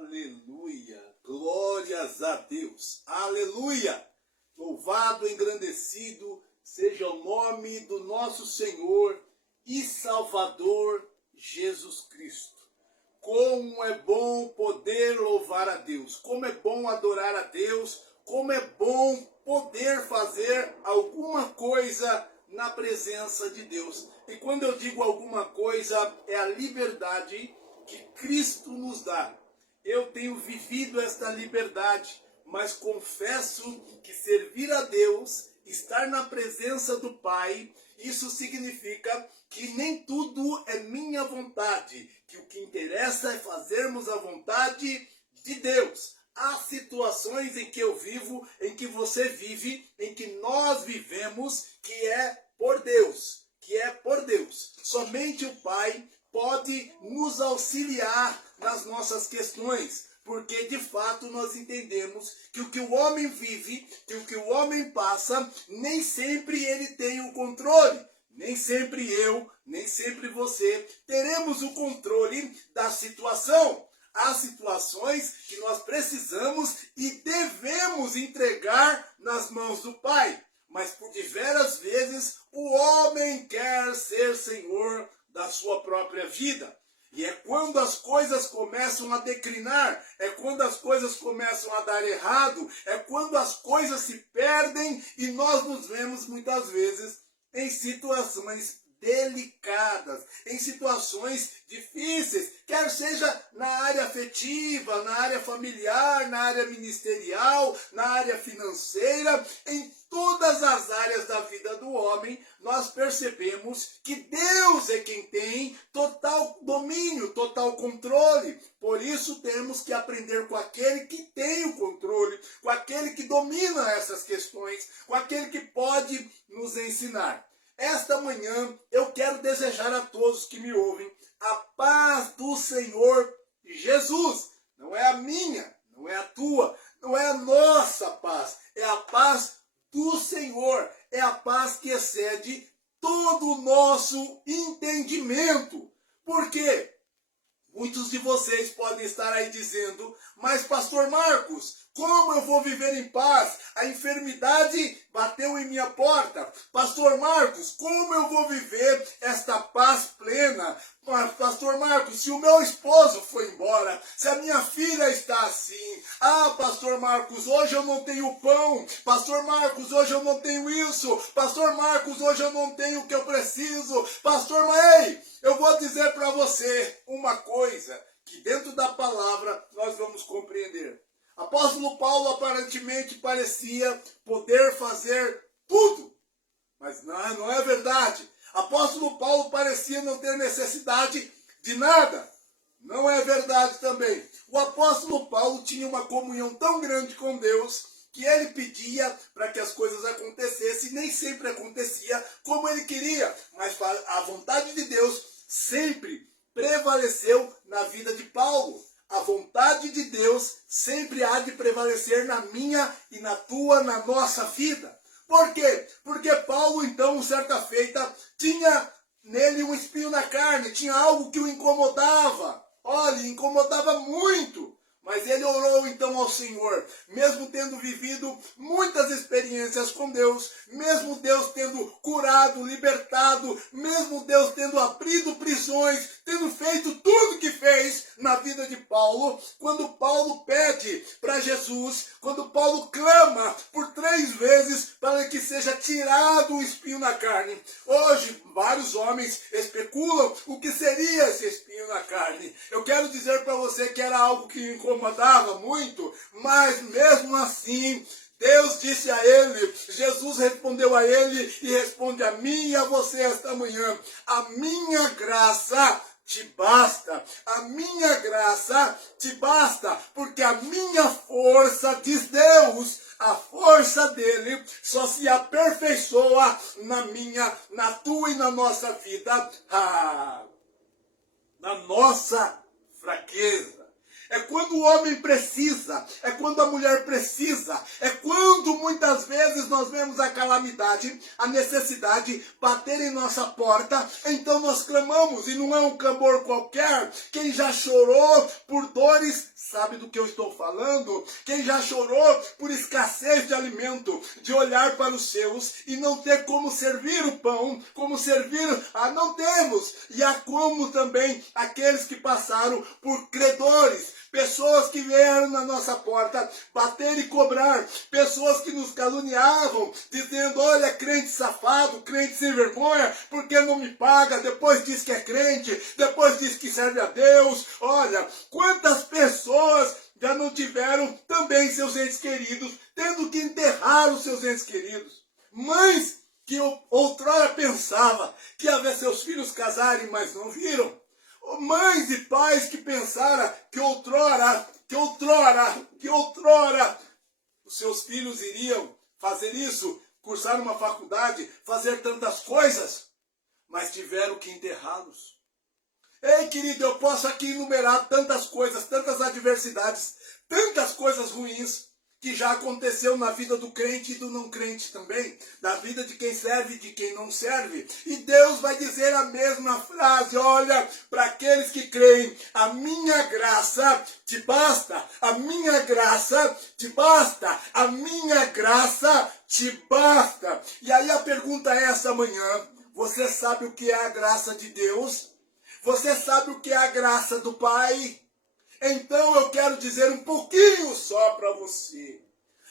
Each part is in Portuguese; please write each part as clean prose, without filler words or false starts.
Aleluia, glórias a Deus, aleluia, louvado, engrandecido seja o nome do nosso Senhor e Salvador Jesus Cristo. Como é bom poder louvar a Deus, como é bom adorar a Deus, como é bom poder fazer alguma coisa na presença de Deus. E quando eu digo alguma coisa, é a liberdade que Cristo nos dá. Eu tenho vivido esta liberdade, mas confesso que servir a Deus, estar na presença do Pai, isso significa que nem tudo é minha vontade, que o que interessa é fazermos a vontade de Deus. Há situações em que eu vivo, em que você vive, em que nós vivemos, que é por Deus, Somente o Pai pode nos auxiliar nas nossas questões, porque de fato nós entendemos que o que o homem vive, que o que o homem passa, nem sempre ele tem o controle. Nem sempre eu, nem sempre você teremos o controle da situação. Há situações que nós precisamos e devemos entregar nas mãos do Pai. Mas por diversas vezes o homem quer ser senhor da sua própria vida. E é quando as coisas começam a declinar, é quando as coisas começam a dar errado, é quando as coisas se perdem e nós nos vemos muitas vezes em situações delicadas, em situações difíceis, quer seja na área afetiva, na área familiar, na área ministerial, na área financeira, em todas as áreas da vida do homem, nós percebemos que Deus é quem tem total domínio, total controle. Por isso temos que aprender com aquele que tem o controle, com aquele que domina essas questões, com aquele que pode nos ensinar. Esta manhã eu quero desejar a todos que me ouvem a paz do Senhor Jesus. Não é a minha, não é a tua, não é a nossa paz. É a paz do Senhor. É a paz que excede todo o nosso entendimento. Por quê? Muitos de vocês podem estar aí dizendo, mas pastor Marcos, como eu vou viver em paz? A enfermidade bateu em minha porta. Pastor Marcos, como eu vou viver esta paz plena? Pastor Marcos, se o meu esposo foi embora, se a minha filha está assim. Ah, pastor Marcos, hoje eu não tenho pão. Pastor Marcos, hoje eu não tenho isso. Pastor Marcos, hoje eu não tenho o que eu preciso. Pastor, ei, eu vou dizer para você uma coisa que dentro da palavra nós vamos compreender. Apóstolo Paulo aparentemente parecia poder fazer tudo, mas não é verdade. Apóstolo Paulo parecia não ter necessidade de nada. Não é verdade também. O apóstolo Paulo tinha uma comunhão tão grande com Deus que ele pedia para que as coisas acontecessem, e nem sempre acontecia como ele queria, mas a vontade de Deus sempre prevaleceu na vida de Paulo. A vontade de Deus sempre há de prevalecer na minha e na tua, na nossa vida. Por quê? Porque Paulo, então, certa feita, tinha nele um espinho na carne, tinha algo que o incomodava. Olha, incomodava muito. Mas ele orou então ao Senhor, mesmo tendo vivido muitas experiências com Deus, mesmo Deus tendo curado, libertado, mesmo Deus tendo abrido prisões, tendo feito tudo que fez na vida de Paulo, quando Paulo pede para Jesus, quando Paulo clama por 3 vezes para que seja tirado o espinho na carne. Hoje, vários homens especulam o que seria esse espinho na carne. Eu quero dizer para você que era algo que incomodava muito, mas mesmo assim, Deus disse a ele, Jesus respondeu a ele e responde a mim e a você esta manhã, a minha graça te basta, a minha graça te basta, porque a minha força, diz Deus, a força dele só se aperfeiçoa na minha, na tua e na nossa vida, na nossa fraqueza. É quando o homem precisa, é quando a mulher precisa, é quando muitas vezes nós vemos a calamidade, a necessidade bater em nossa porta, então nós clamamos, e não é um clamor qualquer. Quem já chorou por dores sabe do que eu estou falando? Quem já chorou por escassez de alimento, de olhar para os seus e não ter como servir o pão, como servir, não temos. E há como também aqueles que passaram por credores, pessoas que vieram na nossa porta bater e cobrar, pessoas que nos caluniavam, dizendo, olha, crente safado, crente sem vergonha, porque não me paga, depois diz que é crente, depois diz que serve a Deus. Olha, quantas pessoas já não tiveram também seus entes queridos, tendo que enterrar os seus entes queridos. Mães que outrora pensava que ia ver seus filhos casarem, mas não viram. Mães e pais que pensaram que outrora os seus filhos iriam fazer isso, cursar uma faculdade, fazer tantas coisas, mas tiveram que enterrá-los. Ei, querido, eu posso aqui enumerar tantas coisas, tantas adversidades, tantas coisas ruins que já aconteceu na vida do crente e do não crente também, na vida de quem serve e de quem não serve. E Deus vai dizer a mesma frase, olha, para aqueles que creem, a minha graça te basta, a minha graça te basta, a minha graça te basta. E aí a pergunta é essa manhã, você sabe o que é a graça de Deus? Você sabe o que é a graça do Pai? Então eu quero dizer um pouquinho só para você.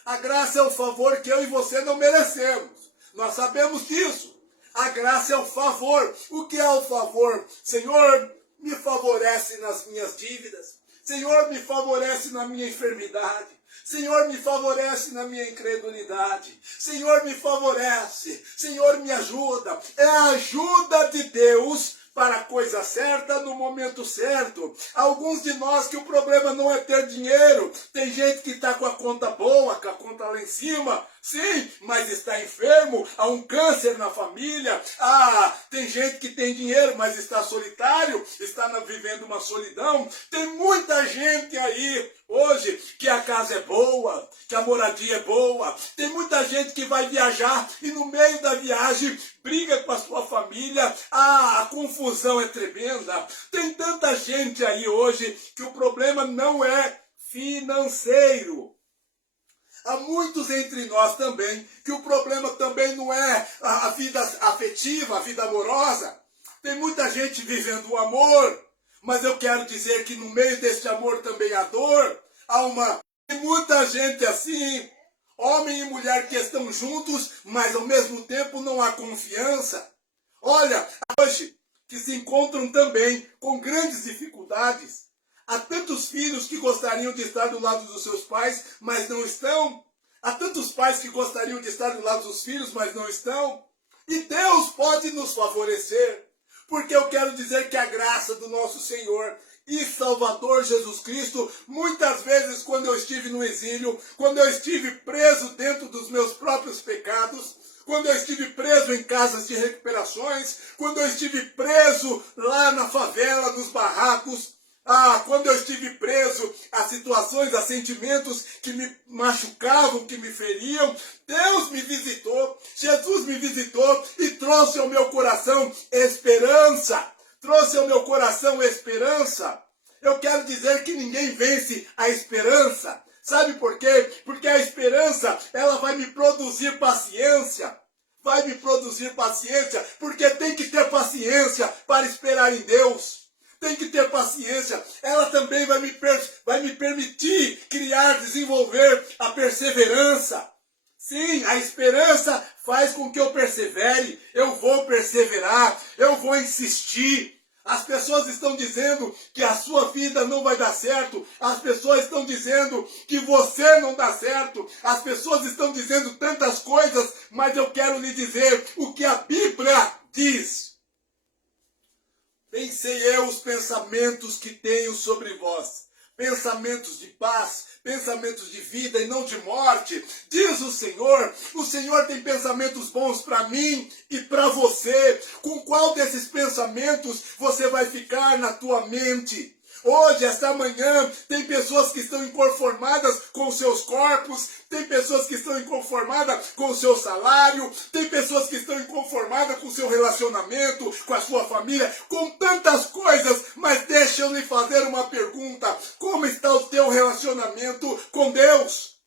A graça é o favor que eu e você não merecemos. Nós sabemos disso. A graça é o favor. O que é o favor? Senhor, me favorece nas minhas dívidas. Senhor, me favorece na minha enfermidade. Senhor, me favorece na minha incredulidade. Senhor, me favorece. Senhor, me ajuda. É a ajuda de Deus para a coisa certa, no momento certo. Alguns de nós que o problema não é ter dinheiro. Tem gente que está com a conta boa, com a conta lá em cima. Sim, mas está enfermo, há um câncer na família. Tem gente que tem dinheiro, mas está solitário, está vivendo uma solidão. Tem muita gente aí hoje que a casa é boa, que a moradia é boa. Tem muita gente que vai viajar e no meio da viagem briga com a sua família. A confusão é tremenda. Tem tanta gente aí hoje que o problema não é financeiro. Há muitos entre nós também que o problema também não é a vida afetiva, a vida amorosa. Tem muita gente vivendo o amor, mas eu quero dizer que no meio deste amor também há dor. Tem muita gente assim, homem e mulher que estão juntos, mas ao mesmo tempo não há confiança. Olha, hoje que se encontram também com grandes dificuldades. Há tantos filhos que gostariam de estar do lado dos seus pais, mas não estão. Há tantos pais que gostariam de estar do lado dos filhos, mas não estão. E Deus pode nos favorecer. Porque eu quero dizer que a graça do nosso Senhor e Salvador Jesus Cristo, muitas vezes quando eu estive no exílio, quando eu estive preso dentro dos meus próprios pecados, quando eu estive preso em casas de recuperações, quando eu estive preso lá na favela, nos barracos, quando eu estive preso a situações, a sentimentos que me machucavam, que me feriam, Deus me visitou, Jesus me visitou e trouxe ao meu coração esperança. Trouxe ao meu coração esperança. Eu quero dizer que ninguém vence a esperança. Sabe por quê? Porque a esperança, ela vai me produzir paciência. Vai me produzir paciência, porque tem que ter paciência para esperar em Deus. Tem que ter paciência. Ela também vai me permitir criar, desenvolver a perseverança. Sim, a esperança faz com que eu persevere. Eu vou perseverar. Eu vou insistir. As pessoas estão dizendo que a sua vida não vai dar certo. As pessoas estão dizendo que você não dá certo. As pessoas estão dizendo tantas coisas, mas eu quero lhe dizer o que a Bíblia diz. Pensei eu os pensamentos que tenho sobre vós, pensamentos de paz, pensamentos de vida e não de morte, diz o Senhor tem pensamentos bons para mim e para você. Com qual desses pensamentos você vai ficar na tua mente? Hoje, esta manhã, tem pessoas que estão inconformadas com seus corpos, tem pessoas que estão inconformadas com o seu salário, tem pessoas que estão inconformadas com o seu relacionamento, com a sua família, com tantas coisas, mas deixa eu lhe fazer uma pergunta: como está o teu relacionamento com Deus?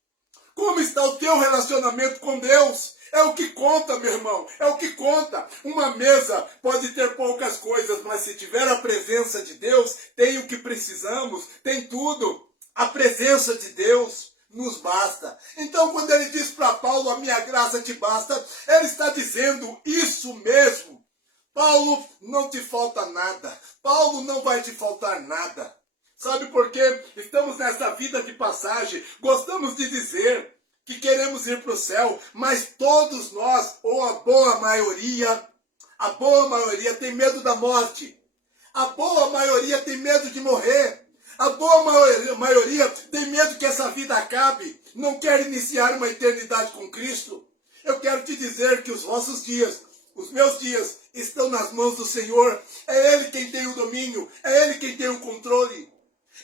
Como está o teu relacionamento com Deus? É o que conta, meu irmão, é o que conta. Uma mesa pode ter poucas coisas, mas se tiver a presença de Deus, tem o que precisamos, tem tudo. A presença de Deus nos basta. Então, quando ele diz para Paulo, a minha graça te basta, ele está dizendo isso mesmo. Paulo, não te falta nada. Paulo, não vai te faltar nada. Sabe por quê? Estamos nessa vida de passagem. Gostamos de dizer que queremos ir para o céu, mas todos nós, ou a boa maioria tem medo da morte. A boa maioria tem medo de morrer. A boa maioria tem medo que essa vida acabe. Não quer iniciar uma eternidade com Cristo. Eu quero te dizer que os vossos dias, os meus dias, estão nas mãos do Senhor. É Ele quem tem o domínio, é Ele quem tem o controle.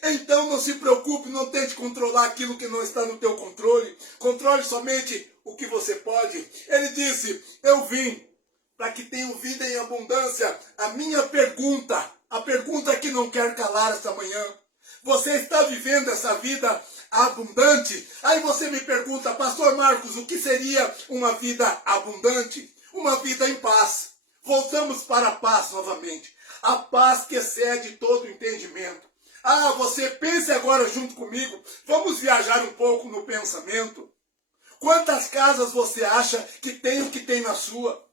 Então não se preocupe, não tente controlar aquilo que não está no teu controle. Controle somente o que você pode. Ele disse, eu vim para que tenham vida em abundância. A minha pergunta, a pergunta que não quer calar esta manhã: você está vivendo essa vida abundante? Aí você me pergunta, pastor Marcos, o que seria uma vida abundante? Uma vida em paz. Voltamos para a paz novamente. A paz que excede todo entendimento. Ah, você pense agora junto comigo. Vamos viajar um pouco no pensamento. Quantas casas você acha que tem o que tem na sua?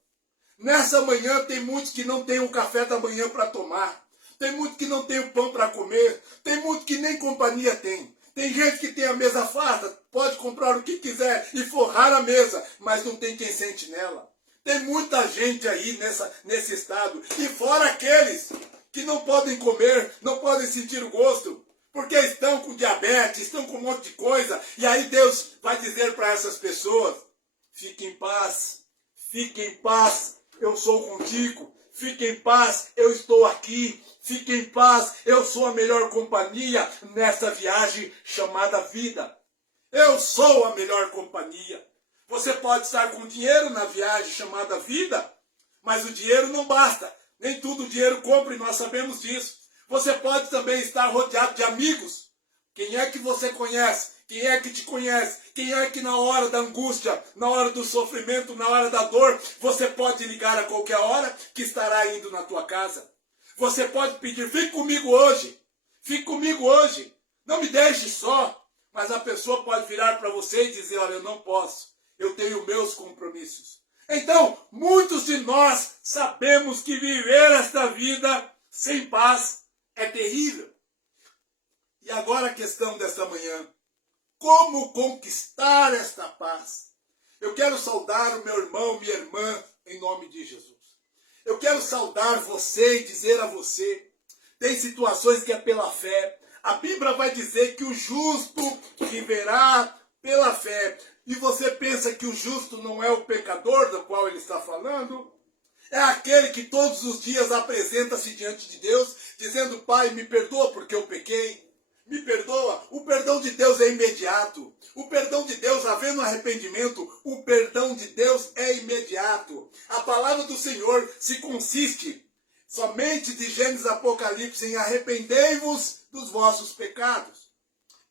Nessa manhã tem muitos que não têm o café da manhã para tomar. Tem muitos que não têm o pão para comer. Tem muitos que nem companhia tem. Tem gente que tem a mesa farta, pode comprar o que quiser e forrar a mesa, mas não tem quem sente nela. Tem muita gente aí nesse estado. E fora aqueles que não podem comer, não podem sentir o gosto, porque estão com diabetes, estão com um monte de coisa. E aí Deus vai dizer para essas pessoas, fique em paz, eu sou contigo. Fique em paz, eu estou aqui. Fique em paz, eu sou a melhor companhia nessa viagem chamada vida. Eu sou a melhor companhia. Você pode estar com dinheiro na viagem chamada vida, mas o dinheiro não basta. Nem tudo o dinheiro compra e nós sabemos disso. Você pode também estar rodeado de amigos. Quem é que você conhece? Quem é que te conhece? Quem é que na hora da angústia, na hora do sofrimento, na hora da dor, você pode ligar a qualquer hora que estará indo na tua casa? Você pode pedir, fique comigo hoje. Fique comigo hoje. Não me deixe só. Mas a pessoa pode virar para você e dizer, olha, eu não posso. Eu tenho meus compromissos. Então, muitos de nós sabemos que viver esta vida sem paz é terrível. E agora a questão desta manhã. Como conquistar esta paz? Eu quero saudar o meu irmão, minha irmã, em nome de Jesus. Eu quero saudar você e dizer a você, tem situações que é pela fé. A Bíblia vai dizer que o justo viverá pela fé. E você pensa que o justo não é o pecador do qual ele está falando? É aquele que todos os dias apresenta-se diante de Deus, dizendo, Pai, me perdoa porque eu pequei. Me perdoa. O perdão de Deus é imediato. O perdão de Deus, havendo arrependimento, o perdão de Deus é imediato. A palavra do Senhor se consiste somente de Gênesis a Apocalipse em arrependei-vos dos vossos pecados.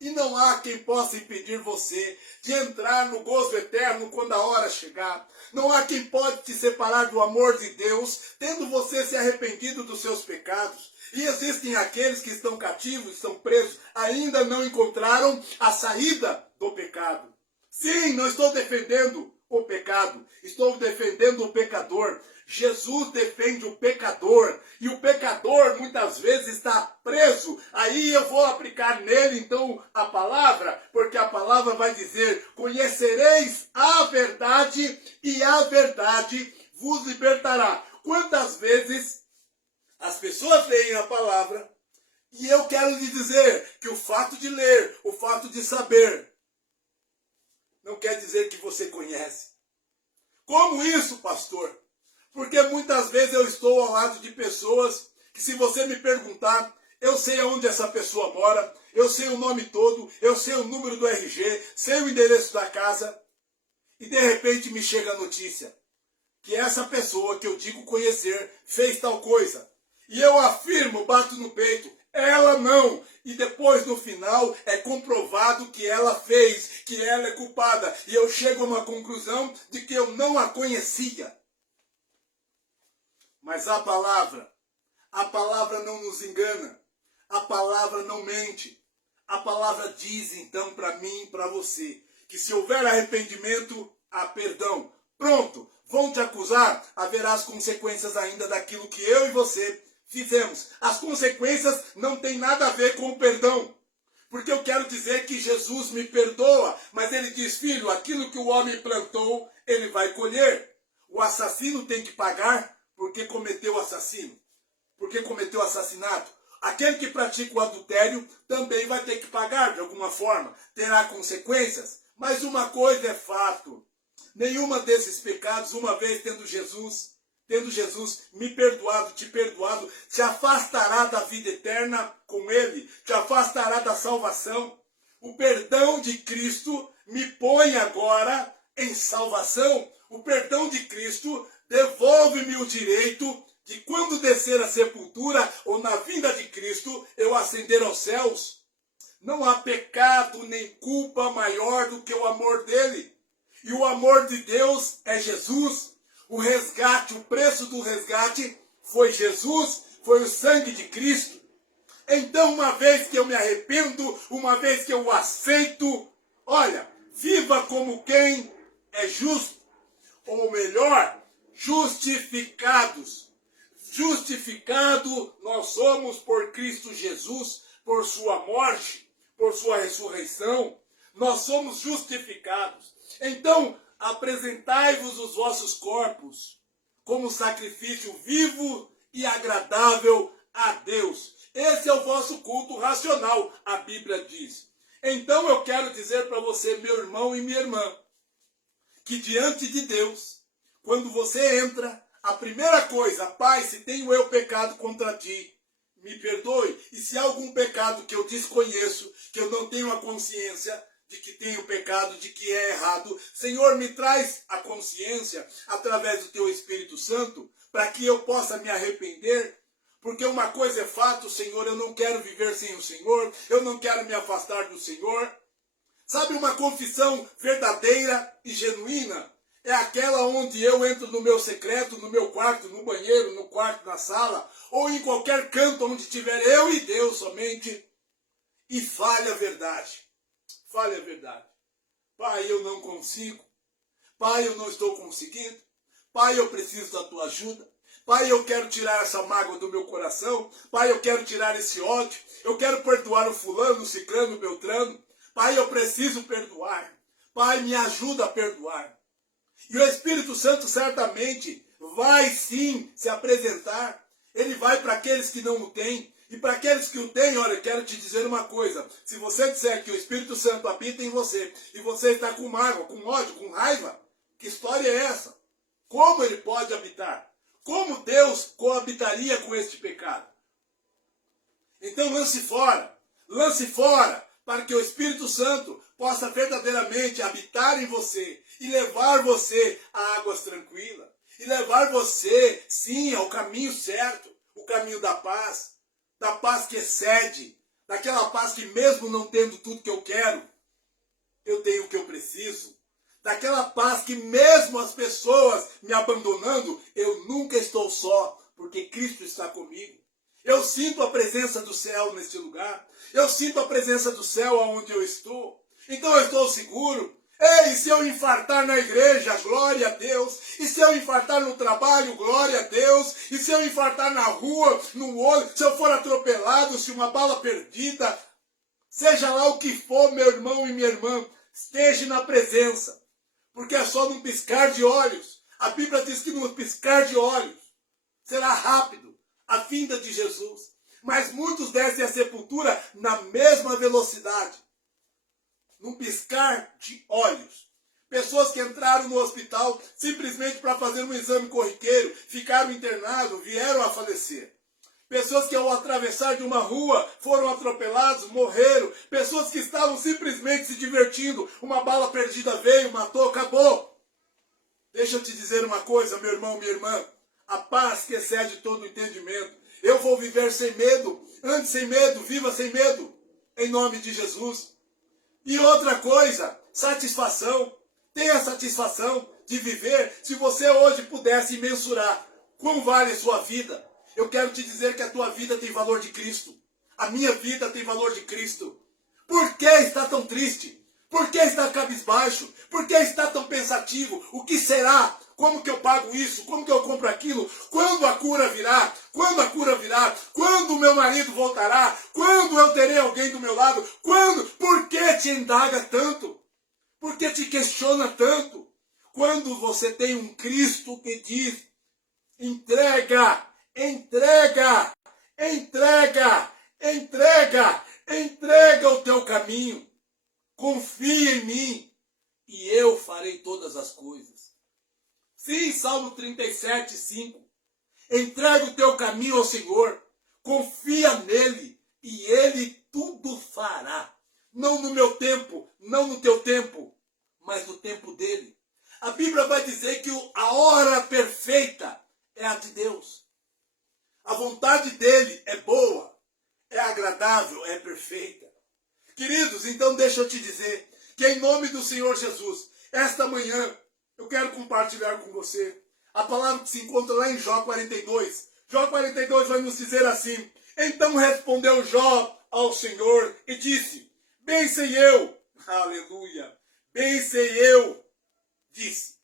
E não há quem possa impedir você de entrar no gozo eterno quando a hora chegar. Não há quem pode te separar do amor de Deus, tendo você se arrependido dos seus pecados. E existem aqueles que estão cativos, estão presos, ainda não encontraram a saída do pecado. Sim, não estou defendendo o pecado, estou defendendo o pecador. Jesus defende o pecador, e o pecador muitas vezes está preso. Aí eu vou aplicar nele então a palavra, porque a palavra vai dizer, conhecereis a verdade e a verdade vos libertará. Quantas vezes as pessoas leem a palavra, e eu quero lhe dizer que o fato de ler, o fato de saber, não quer dizer que você conhece. Como isso, pastor? Porque muitas vezes eu estou ao lado de pessoas que, se você me perguntar, eu sei aonde essa pessoa mora, eu sei o nome todo, eu sei o número do RG, sei o endereço da casa, e de repente me chega a notícia que essa pessoa que eu digo conhecer fez tal coisa. E eu afirmo, bato no peito, ela não. E depois, no final, é comprovado que ela fez, que ela é culpada. E eu chego a uma conclusão de que eu não a conhecia. Mas a palavra não nos engana. A palavra não mente. A palavra diz, então, para mim e para você, que se houver arrependimento, há perdão. Pronto, vão te acusar, haverá as consequências ainda daquilo que eu e você fizemos. As consequências não têm nada a ver com o perdão. Porque eu quero dizer que Jesus me perdoa, mas ele diz, filho, aquilo que o homem plantou, ele vai colher. O assassino tem que pagar porque cometeu assassino, porque cometeu assassinato. Aquele que pratica o adultério também vai ter que pagar de alguma forma, terá consequências. Mas uma coisa é fato, nenhuma desses pecados, uma vez tendo Jesus me perdoado, te afastará da vida eterna com ele, te afastará da salvação. O perdão de Cristo me põe agora em salvação. O perdão de Cristo devolve-me o direito de, quando descer a sepultura ou na vinda de Cristo, eu ascender aos céus. Não há pecado nem culpa maior do que o amor dele. E o amor de Deus é Jesus. O resgate, o preço do resgate foi Jesus, foi o sangue de Cristo. Então, uma vez que eu me arrependo, uma vez que eu o aceito, olha, viva como quem é justo. Ou melhor, justificados. Justificado nós somos por Cristo Jesus, por sua morte, por sua ressurreição. Nós somos justificados. Então, apresentai-vos os vossos corpos como sacrifício vivo e agradável a Deus. Esse é o vosso culto racional, a Bíblia diz. Então eu quero dizer para você, meu irmão e minha irmã, que diante de Deus, quando você entra, a primeira coisa, Pai, se tenho eu pecado contra ti, me perdoe. E se há algum pecado que eu desconheço, que eu não tenho a consciência de que tenho pecado, de que é errado, Senhor, me traz a consciência através do teu Espírito Santo, para que eu possa me arrepender. Porque uma coisa é fato, Senhor, eu não quero viver sem o Senhor, eu não quero me afastar do Senhor. Sabe, uma confissão verdadeira e genuína é aquela onde eu entro no meu secreto, no meu quarto, no banheiro, no quarto, na sala, ou em qualquer canto onde tiver eu e Deus somente, e fale a verdade. Fale a verdade. Pai, eu não consigo. Pai, eu não estou conseguindo. Pai, eu preciso da tua ajuda. Pai, eu quero tirar essa mágoa do meu coração. Pai, eu quero tirar esse ódio. Eu quero perdoar o fulano, o ciclano, o beltrano. Pai, eu preciso perdoar. Pai, me ajuda a perdoar. E o Espírito Santo certamente vai sim se apresentar. Ele vai para aqueles que não o têm. E para aqueles que o têm, olha, eu quero te dizer uma coisa. Se você disser que o Espírito Santo habita em você, e você está com mágoa, com ódio, com raiva, que história é essa? Como ele pode habitar? Como Deus coabitaria com este pecado? Então lance fora, para que o Espírito Santo possa verdadeiramente habitar em você e levar você a águas tranquilas. E levar você, sim, ao caminho certo, o caminho da paz que excede, daquela paz que mesmo não tendo tudo que eu quero, eu tenho o que eu preciso. Daquela paz que mesmo as pessoas me abandonando, eu nunca estou só, porque Cristo está comigo. Eu sinto a presença do céu neste lugar. Eu sinto a presença do céu aonde eu estou. Então eu estou seguro. Ei, se eu infartar na igreja, glória a Deus. E se eu infartar no trabalho, glória a Deus. E se eu infartar na rua, no olho, se eu for atropelado, se uma bala perdida, seja lá o que for, meu irmão e minha irmã, esteja na presença. Porque é só num piscar de olhos. A Bíblia diz que num piscar de olhos será rápido a vinda de Jesus. Mas muitos descem à sepultura na mesma velocidade. Num piscar de olhos. Pessoas que entraram no hospital simplesmente para fazer um exame corriqueiro, ficaram internados, vieram a falecer. Pessoas que ao atravessar de uma rua foram atropelados, morreram. Pessoas que estavam simplesmente se divertindo. Uma bala perdida veio, matou, acabou. Deixa eu te dizer uma coisa, meu irmão, minha irmã. A paz que excede todo entendimento. Eu vou viver sem medo. Ande sem medo, viva sem medo. Em nome de Jesus. E outra coisa, satisfação. Tenha satisfação de viver. Se você hoje pudesse mensurar quão vale a sua vida, eu quero te dizer que a tua vida tem valor de Cristo. A minha vida tem valor de Cristo. Por que está tão triste? Por que está cabisbaixo? Por que está tão pensativo? O que será? Como que eu pago isso? Como que eu compro aquilo? Quando a cura virá? Quando a cura virá? Quando o meu marido voltará? Quando eu terei alguém do meu lado? Quando? Por que te indaga tanto? Por que te questiona tanto? Quando você tem um Cristo que diz, entrega, entrega, entrega, entrega, entrega o teu caminho. Confia em mim e eu farei todas as coisas. Sim, Salmo 37, 5. Entrega o teu caminho ao Senhor, confia nele e ele tudo fará. Não no meu tempo, não no teu tempo, mas no tempo dele. A Bíblia vai dizer que a hora perfeita é a de Deus. A vontade dele é boa, é agradável, é perfeita. Queridos, então deixa eu te dizer que em nome do Senhor Jesus, esta manhã eu quero compartilhar com você a palavra que se encontra lá em Jó 42. Jó 42 vai nos dizer assim: então respondeu Jó ao Senhor e disse, bem sei eu, aleluia, bem sei eu, disse,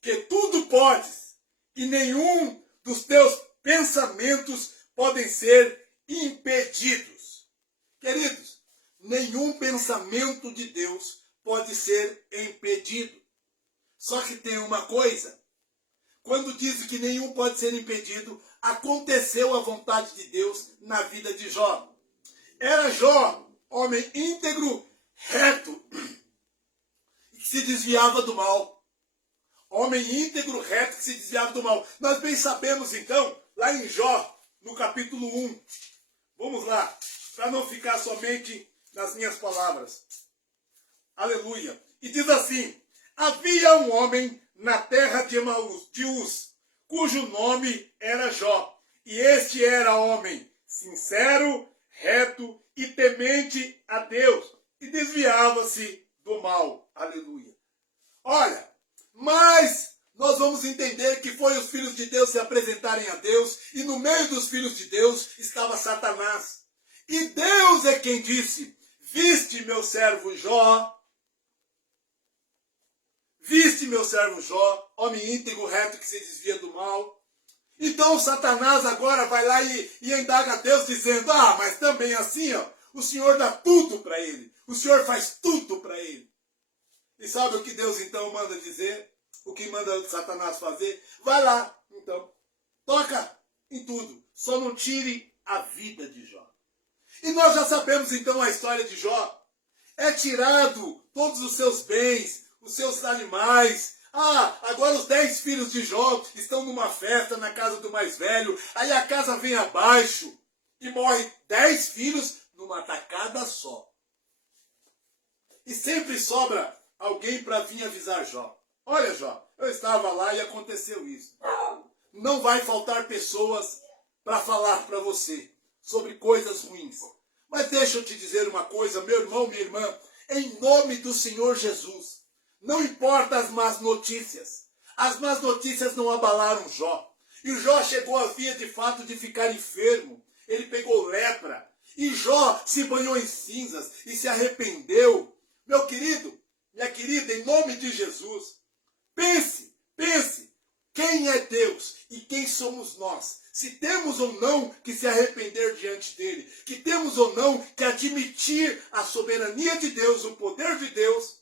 que tudo podes e nenhum dos teus pensamentos podem ser impedidos. Queridos, nenhum pensamento de Deus pode ser impedido. Só que tem uma coisa. Quando diz que nenhum pode ser impedido, aconteceu a vontade de Deus na vida de Jó. Era Jó, homem íntegro, reto, que se desviava do mal. Homem íntegro, reto, que se desviava do mal. Nós bem sabemos, então, lá em Jó, no capítulo 1. Vamos lá, para não ficar somente nas minhas palavras. Aleluia. E diz assim, havia um homem na terra de Emaús, de Uz, cujo nome era Jó. E este era homem sincero, reto e temente a Deus. E desviava-se do mal. Aleluia. Olha, mas nós vamos entender que foi os filhos de Deus se apresentarem a Deus. E no meio dos filhos de Deus estava Satanás. E Deus é quem disse, viste meu servo Jó, viste meu servo Jó, homem íntegro, reto, que se desvia do mal. Então Satanás agora vai lá e indaga a Deus dizendo, mas também assim, o Senhor dá tudo para ele. O Senhor faz tudo para ele. E sabe o que Deus então manda dizer? O que manda Satanás fazer? Vai lá, então, toca em tudo. Só não tire a vida de Jó. E nós já sabemos então a história de Jó. É tirado todos os seus bens, os seus animais. Agora os 10 filhos de Jó estão numa festa na casa do mais velho. Aí a casa vem abaixo e morre 10 filhos numa tacada só. E sempre sobra alguém para vir avisar Jó. Olha, Jó, eu estava lá e aconteceu isso. Não vai faltar pessoas para falar para você sobre coisas ruins. Mas deixa eu te dizer uma coisa, meu irmão, minha irmã, em nome do Senhor Jesus, não importa as más notícias. As más notícias não abalaram Jó. E Jó chegou a via de fato de ficar enfermo. Ele pegou lepra. E Jó se banhou em cinzas e se arrependeu. Meu querido, minha querida, em nome de Jesus, pense, quem é Deus e quem somos nós? Se temos ou não que se arrepender diante dele, que temos ou não que admitir a soberania de Deus, o poder de Deus,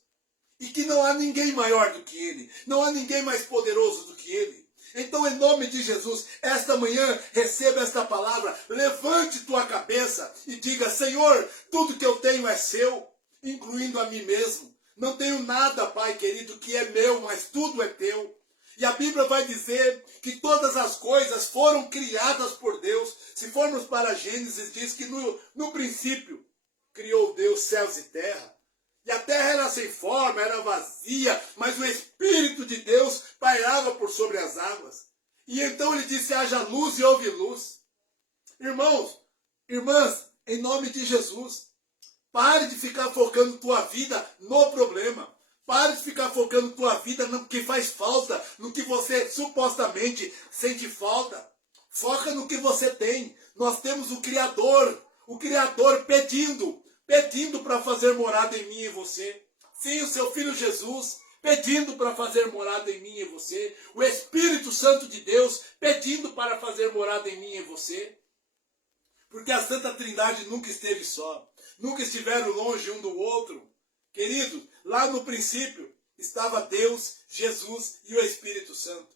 e que não há ninguém maior do que ele, não há ninguém mais poderoso do que ele. Então, em nome de Jesus, esta manhã, receba esta palavra, levante tua cabeça e diga, Senhor, tudo que eu tenho é seu, incluindo a mim mesmo. Não tenho nada, Pai querido, que é meu, mas tudo é teu. E a Bíblia vai dizer que todas as coisas foram criadas por Deus. Se formos para Gênesis, diz que no princípio criou Deus céus e terra. E a terra era sem forma, era vazia, mas o Espírito de Deus pairava por sobre as águas. E então ele disse, haja luz e houve luz. Irmãos, irmãs, em nome de Jesus, pare de ficar focando tua vida no problema. Pare de ficar focando tua vida no que faz falta, no que você supostamente sente falta. Foca no que você tem. Nós temos o Criador pedindo para fazer morada em mim e em você. Sim, o seu Filho Jesus pedindo para fazer morada em mim e em você. O Espírito Santo de Deus pedindo para fazer morada em mim e em você. Porque a Santa Trindade nunca esteve só. Nunca estiveram longe um do outro. Queridos, lá no princípio estava Deus, Jesus e o Espírito Santo.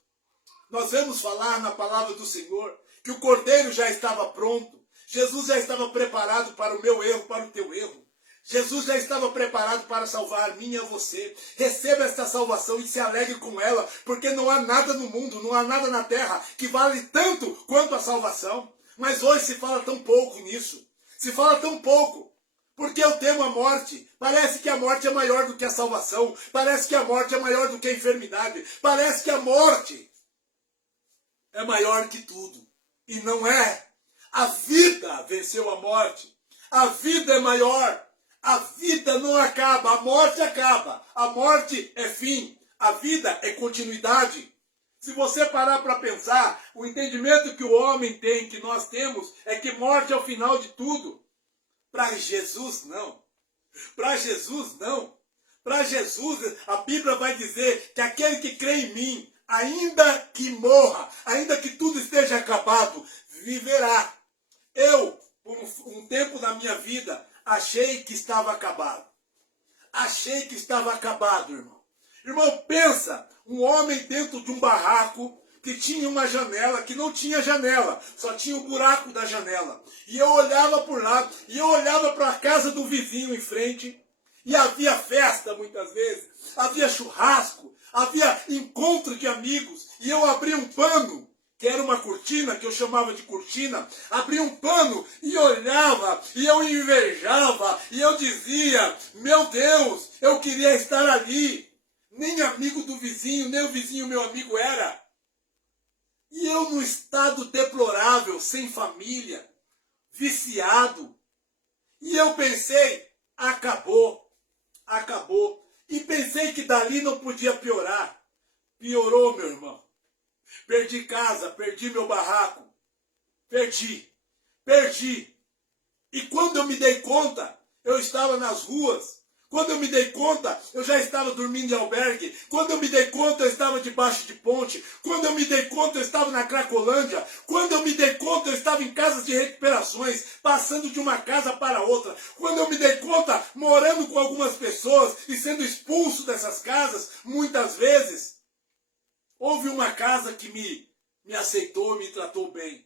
Nós vamos falar na palavra do Senhor que o Cordeiro já estava pronto. Jesus já estava preparado para o meu erro, para o teu erro. Jesus já estava preparado para salvar a mim e a você. Receba esta salvação e se alegre com ela, porque não há nada no mundo, não há nada na terra que vale tanto quanto a salvação. Mas hoje se fala tão pouco nisso. Se fala tão pouco. Porque eu temo a morte. Parece que a morte é maior do que a salvação. Parece que a morte é maior do que a enfermidade. Parece que a morte é maior que tudo. E não é. A vida venceu a morte. A vida é maior. A vida não acaba. A morte acaba. A morte é fim. A vida é continuidade. Se você parar para pensar, o entendimento que o homem tem, que nós temos, é que morte é o final de tudo. Para Jesus, não. Para Jesus, não. Para Jesus, a Bíblia vai dizer que aquele que crê em mim, ainda que morra, ainda que tudo esteja acabado, viverá. Eu, por um tempo da minha vida, achei que estava acabado. Achei que estava acabado, irmão. Irmão, pensa, um homem dentro de um barraco que tinha uma janela, que não tinha janela, só tinha o buraco da janela. E eu olhava por lá, e eu olhava para a casa do vizinho em frente, e havia festa muitas vezes, havia churrasco, havia encontro de amigos, e eu abria um pano, que era uma cortina, que eu chamava de cortina, abria um pano e olhava, e eu invejava, e eu dizia, meu Deus, eu queria estar ali. Nem amigo do vizinho, nem o vizinho meu amigo era. E eu num estado deplorável, sem família, viciado. E eu pensei, acabou, acabou. E pensei que dali não podia piorar. Piorou, meu irmão. Perdi casa, perdi meu barraco. Perdi. E quando eu me dei conta, eu estava nas ruas. Quando eu me dei conta, eu já estava dormindo em albergue. Quando eu me dei conta, eu estava debaixo de ponte. Quando eu me dei conta, eu estava na Cracolândia. Quando eu me dei conta, eu estava em casas de recuperações, passando de uma casa para outra. Quando eu me dei conta, morando com algumas pessoas e sendo expulso dessas casas, muitas vezes. Houve uma casa que me aceitou, me tratou bem.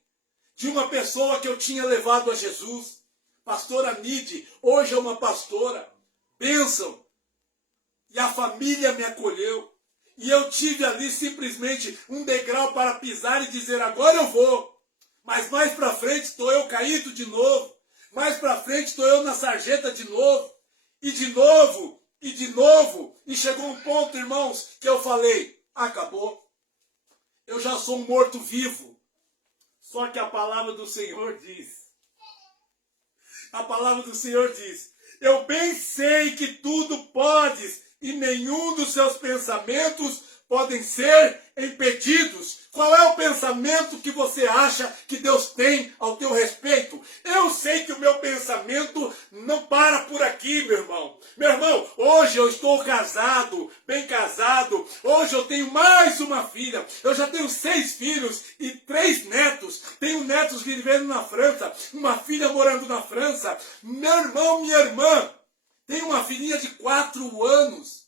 De uma pessoa que eu tinha levado a Jesus. Pastora Nide, hoje é uma pastora. Bênção. E a família me acolheu. E eu tive ali simplesmente um degrau para pisar e dizer, agora eu vou. Mas mais para frente estou eu caído de novo. Mais para frente estou eu na sarjeta de novo. E de novo, e de novo. E chegou um ponto, irmãos, que eu falei, acabou. Eu já sou um morto-vivo. Só que a palavra do Senhor diz. A palavra do Senhor diz. Eu bem sei que tudo podes e nenhum dos seus pensamentos podem ser impedidos. Qual é o pensamento que você acha que Deus tem ao teu respeito? Eu sei que o meu pensamento não para por aqui, meu irmão. Meu irmão, hoje eu estou casado, bem casado. Hoje eu tenho mais uma filha. Eu já tenho 6 filhos e 3 netos. Tenho netos vivendo na França, uma filha morando na França. Meu irmão, minha irmã, tem uma filhinha de 4 anos.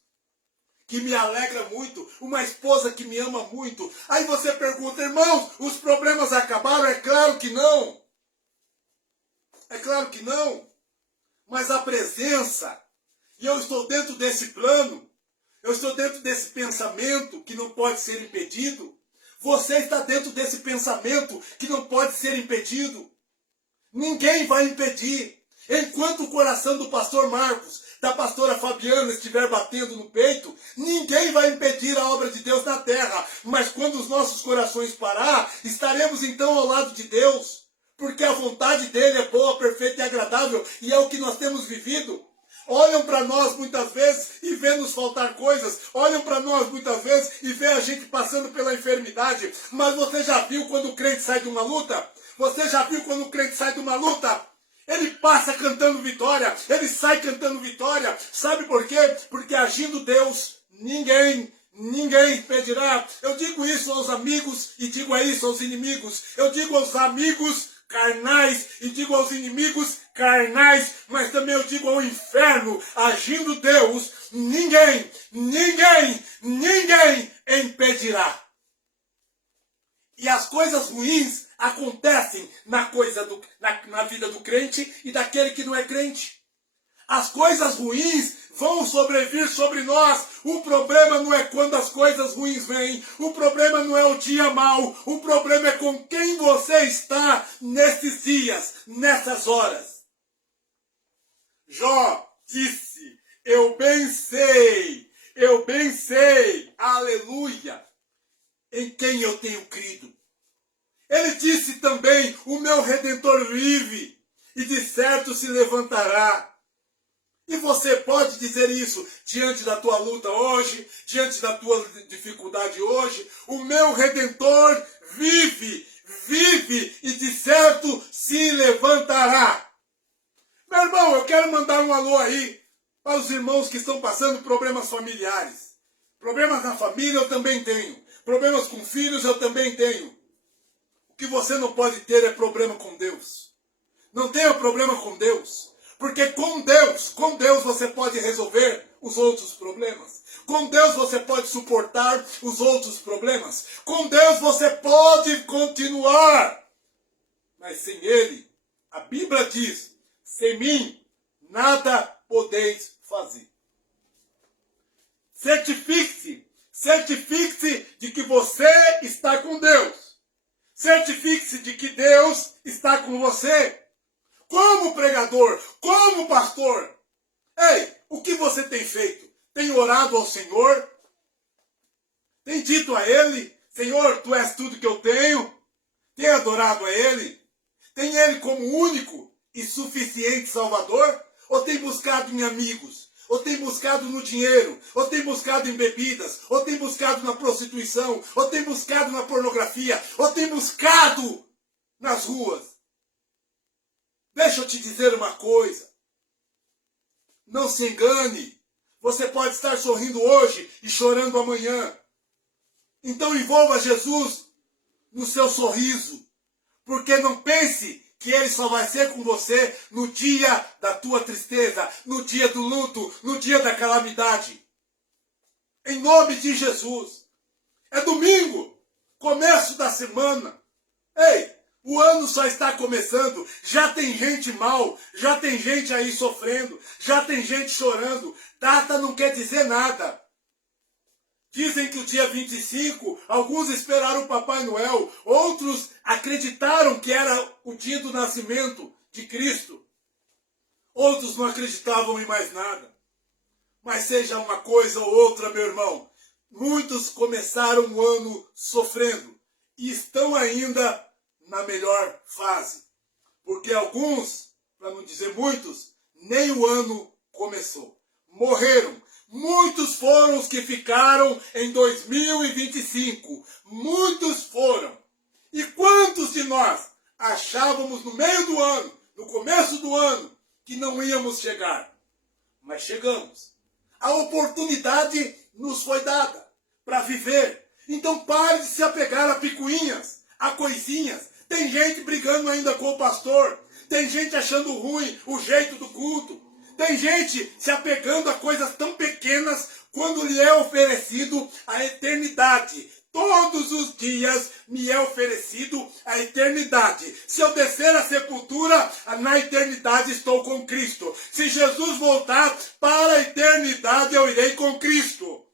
Que me alegra muito, uma esposa que me ama muito. Aí você pergunta, irmãos, os problemas acabaram? É claro que não. É claro que não. Mas a presença, e eu estou dentro desse plano, Eu estou dentro desse pensamento que não pode ser impedido. Você está dentro desse pensamento que não pode ser impedido. Ninguém vai impedir. Enquanto o coração do pastor Marcos, da pastora Fabiana estiver batendo no peito, ninguém vai impedir a obra de Deus na terra. Mas quando os nossos corações parar, estaremos então ao lado de Deus. Porque a vontade dele é boa, perfeita e agradável. E é o que nós temos vivido. Olham para nós muitas vezes e vê nos faltar coisas. Olham para nós muitas vezes e vê a gente passando pela enfermidade. Mas você já viu quando o crente sai de uma luta? Você já viu quando o crente sai de uma luta? Ele passa cantando vitória. Ele sai cantando vitória. Sabe por quê? Porque agindo Deus, ninguém impedirá. Eu digo isso aos amigos e digo isso aos inimigos. Eu digo aos amigos carnais e digo aos inimigos carnais, mas também eu digo ao inferno, agindo Deus, ninguém impedirá. E as coisas ruins acontecem na vida do crente e daquele que não é crente. As coisas ruins vão sobrevir sobre nós. O problema não é quando as coisas ruins vêm. O problema não é o dia mau. O problema é com quem você está nesses dias, nessas horas. Jó disse, eu bem sei, aleluia, em quem eu tenho crido. Ele disse também, o meu Redentor vive e de certo se levantará. E você pode dizer isso diante da tua luta hoje, diante da tua dificuldade hoje. O meu Redentor vive e de certo se levantará. Meu irmão, eu quero mandar um alô aí para os irmãos que estão passando problemas familiares. Problemas na família eu também tenho. Problemas com filhos eu também tenho. O que você não pode ter é problema com Deus. Não tenha problema com Deus. Porque com Deus você pode resolver os outros problemas. Com Deus você pode suportar os outros problemas. Com Deus você pode continuar. Mas sem Ele, a Bíblia diz, sem mim, nada podeis fazer. Certifique-se de que você está com Deus. Certifique-se de que Deus está com você. Como pregador, como pastor. Ei, o que você tem feito? Tem orado ao Senhor? Tem dito a Ele, Senhor, Tu és tudo que eu tenho? Tem adorado a Ele? Tem Ele como único e suficiente Salvador? Ou tem buscado em amigos? Ou tem buscado no dinheiro? Ou tem buscado em bebidas? Ou tem buscado na prostituição? Ou tem buscado na pornografia? Ou tem buscado nas ruas? Deixa eu te dizer uma coisa. Não se engane. Você pode estar sorrindo hoje e chorando amanhã. Então envolva Jesus no seu sorriso. Porque não pense que Ele só vai ser com você no dia da tua tristeza, no dia do luto, no dia da calamidade. Em nome de Jesus. É domingo, começo da semana. Ei! O ano só está começando, já tem gente mal, já tem gente aí sofrendo, já tem gente chorando. Data não quer dizer nada. Dizem que o dia 25, alguns esperaram o Papai Noel, outros acreditaram que era o dia do nascimento de Cristo. Outros não acreditavam em mais nada. Mas seja uma coisa ou outra, meu irmão, muitos começaram o ano sofrendo e estão ainda na melhor fase. Porque alguns, para não dizer muitos, nem o ano começou. Morreram. Muitos foram os que ficaram em 2025. Muitos foram. E quantos de nós achávamos no meio do ano, no começo do ano, que não íamos chegar? Mas chegamos. A oportunidade nos foi dada para viver. Então pare de se apegar a picuinhas, a coisinhas. Tem gente brigando ainda com o pastor. Tem gente achando ruim o jeito do culto. Tem gente se apegando a coisas tão pequenas quando lhe é oferecido a eternidade. Todos os dias me é oferecido a eternidade. Se eu descer à sepultura, na eternidade estou com Cristo. Se Jesus voltar para a eternidade, eu irei com Cristo.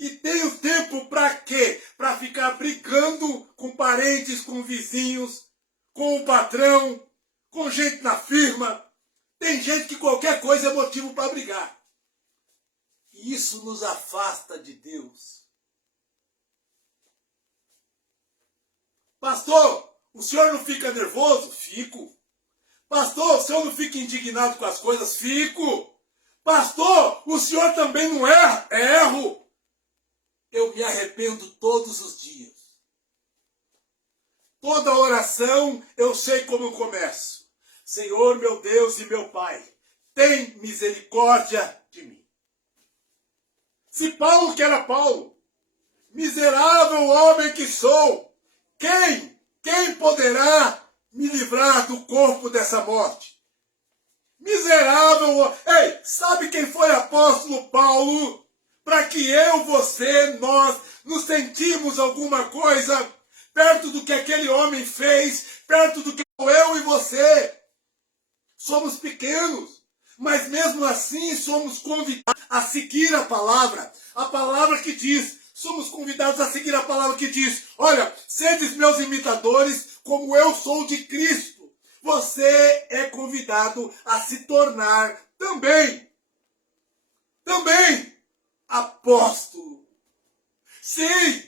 E tenho tempo para quê? Para ficar brigando com parentes, com vizinhos, com o patrão, com gente na firma. Tem gente que qualquer coisa é motivo para brigar. E isso nos afasta de Deus. Pastor, o senhor não fica nervoso? Fico. Pastor, o senhor não fica indignado com as coisas? Fico. Pastor, o senhor também não erra? Erro. Eu me arrependo todos os dias. Toda oração eu sei como eu começo. Senhor, meu Deus e meu Pai, tem misericórdia de mim. Se Paulo, que era Paulo, miserável homem que sou, quem poderá me livrar do corpo dessa morte? Miserável, ei, sabe quem foi apóstolo Paulo? Para que eu, você, nós nos sentimos alguma coisa perto do que aquele homem fez, perto do que eu e você. Somos pequenos, mas mesmo assim somos convidados a seguir a palavra que diz, somos convidados a seguir a palavra que diz, olha, sedes meus imitadores como eu sou de Cristo. Você é convidado a se tornar também apóstolo. Sim,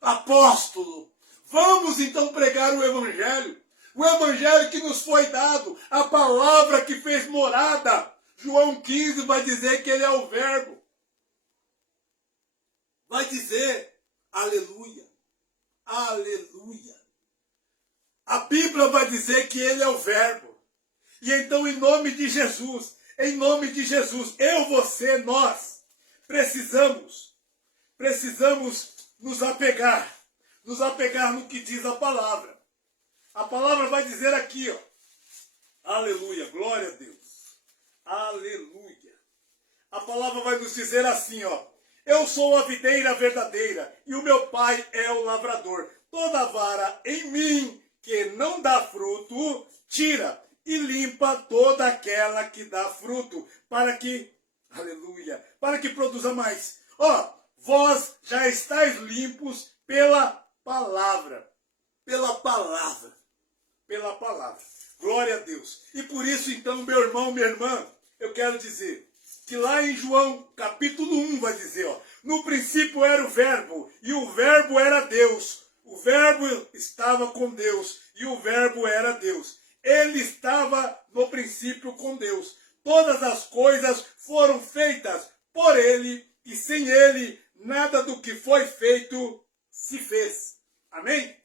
apóstolo. Vamos então pregar o evangelho. O evangelho que nos foi dado, a palavra que fez morada. João 15 vai dizer que ele é o verbo. Vai dizer, aleluia, aleluia. A Bíblia vai dizer que ele é o verbo. E então, em nome de Jesus, eu, você, nós, precisamos nos apegar no que diz a palavra. A palavra vai dizer aqui, ó, aleluia, glória a Deus, aleluia. A palavra vai nos dizer assim, ó, eu sou a videira verdadeira e o meu pai é o lavrador. Toda vara em mim que não dá fruto, tira e limpa toda aquela que dá fruto, para que, aleluia, para que produza mais. Ó, vós já estáis limpos pela palavra. Glória a Deus. E por isso, então, meu irmão, minha irmã, eu quero dizer que lá em João, capítulo 1, vai dizer, ó, no princípio era o verbo, e o verbo era Deus. O verbo estava com Deus, e o verbo era Deus. Ele estava no princípio com Deus. Todas as coisas foram feitas por ele, e sem ele, nada do que foi feito se fez. Amém?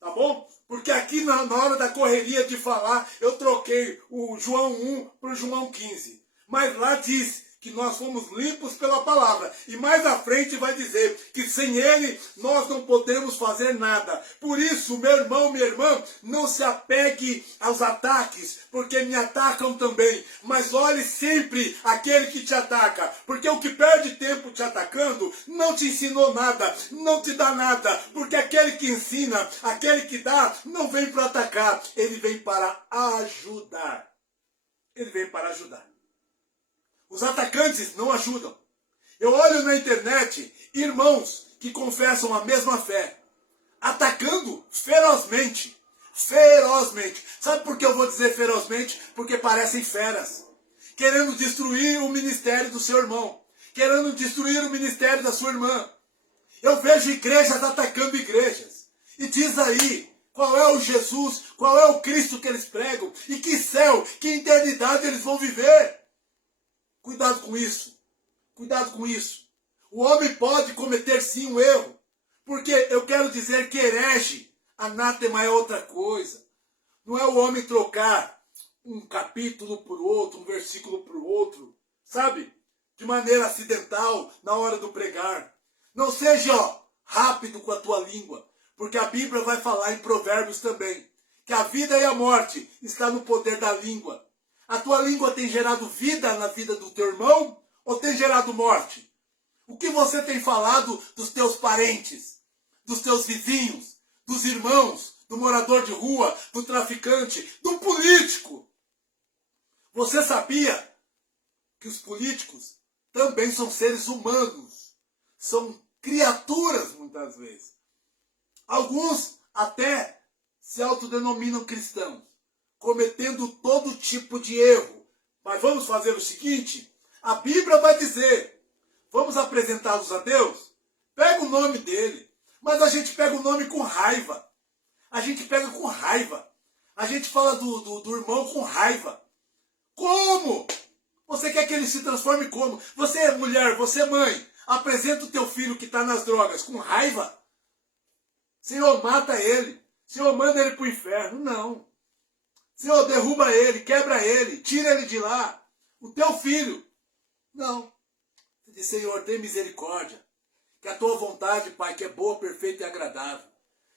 Tá bom? Porque aqui na hora da correria de falar, eu troquei o João 1 para o João 15. Mas lá diz que nós fomos limpos pela palavra. E mais à frente vai dizer que sem ele nós não podemos fazer nada. Por isso, meu irmão, minha irmã, não se apegue aos ataques, porque me atacam também. Mas olhe sempre aquele que te ataca, porque o que perde tempo te atacando não te ensinou nada, não te dá nada. Porque aquele que ensina, aquele que dá, não vem para atacar, ele vem para ajudar. Ele vem para ajudar. Os atacantes não ajudam. Eu olho na internet irmãos que confessam a mesma fé, atacando ferozmente. Ferozmente. Sabe por que eu vou dizer ferozmente? Porque parecem feras. Querendo destruir o ministério do seu irmão. Querendo destruir o ministério da sua irmã. Eu vejo igrejas atacando igrejas. E diz aí, qual é o Jesus, qual é o Cristo que eles pregam? E que céu, que eternidade eles vão viver? Cuidado com isso. Cuidado com isso. O homem pode cometer sim um erro. Porque eu quero dizer que herege, anátema é outra coisa. Não é o homem trocar um capítulo por outro, um versículo por outro. Sabe? De maneira acidental, na hora do pregar. Não seja rápido com a tua língua. Porque a Bíblia vai falar em Provérbios também. Que a vida e a morte está no poder da língua. A tua língua tem gerado vida na vida do teu irmão ou tem gerado morte? O que você tem falado dos teus parentes, dos teus vizinhos, dos irmãos, do morador de rua, do traficante, do político? Você sabia que os políticos também são seres humanos. São criaturas, muitas vezes. Alguns até se autodenominam cristãos, cometendo todo tipo de erro. Mas vamos fazer o seguinte, a Bíblia vai dizer, vamos apresentá-los a Deus? Pega o nome dele, mas a gente pega o nome com raiva. A gente pega com raiva. A gente fala do irmão com raiva. Como? Você quer que ele se transforme como? Você é mulher, você é mãe, apresenta o teu filho que está nas drogas com raiva? Senhor, mata ele. Senhor, manda ele para o inferno. Não. Senhor, derruba ele, quebra ele, tira ele de lá. O teu filho. Não. Você diz, Senhor, tem misericórdia. Que a tua vontade, Pai, que é boa, perfeita e agradável,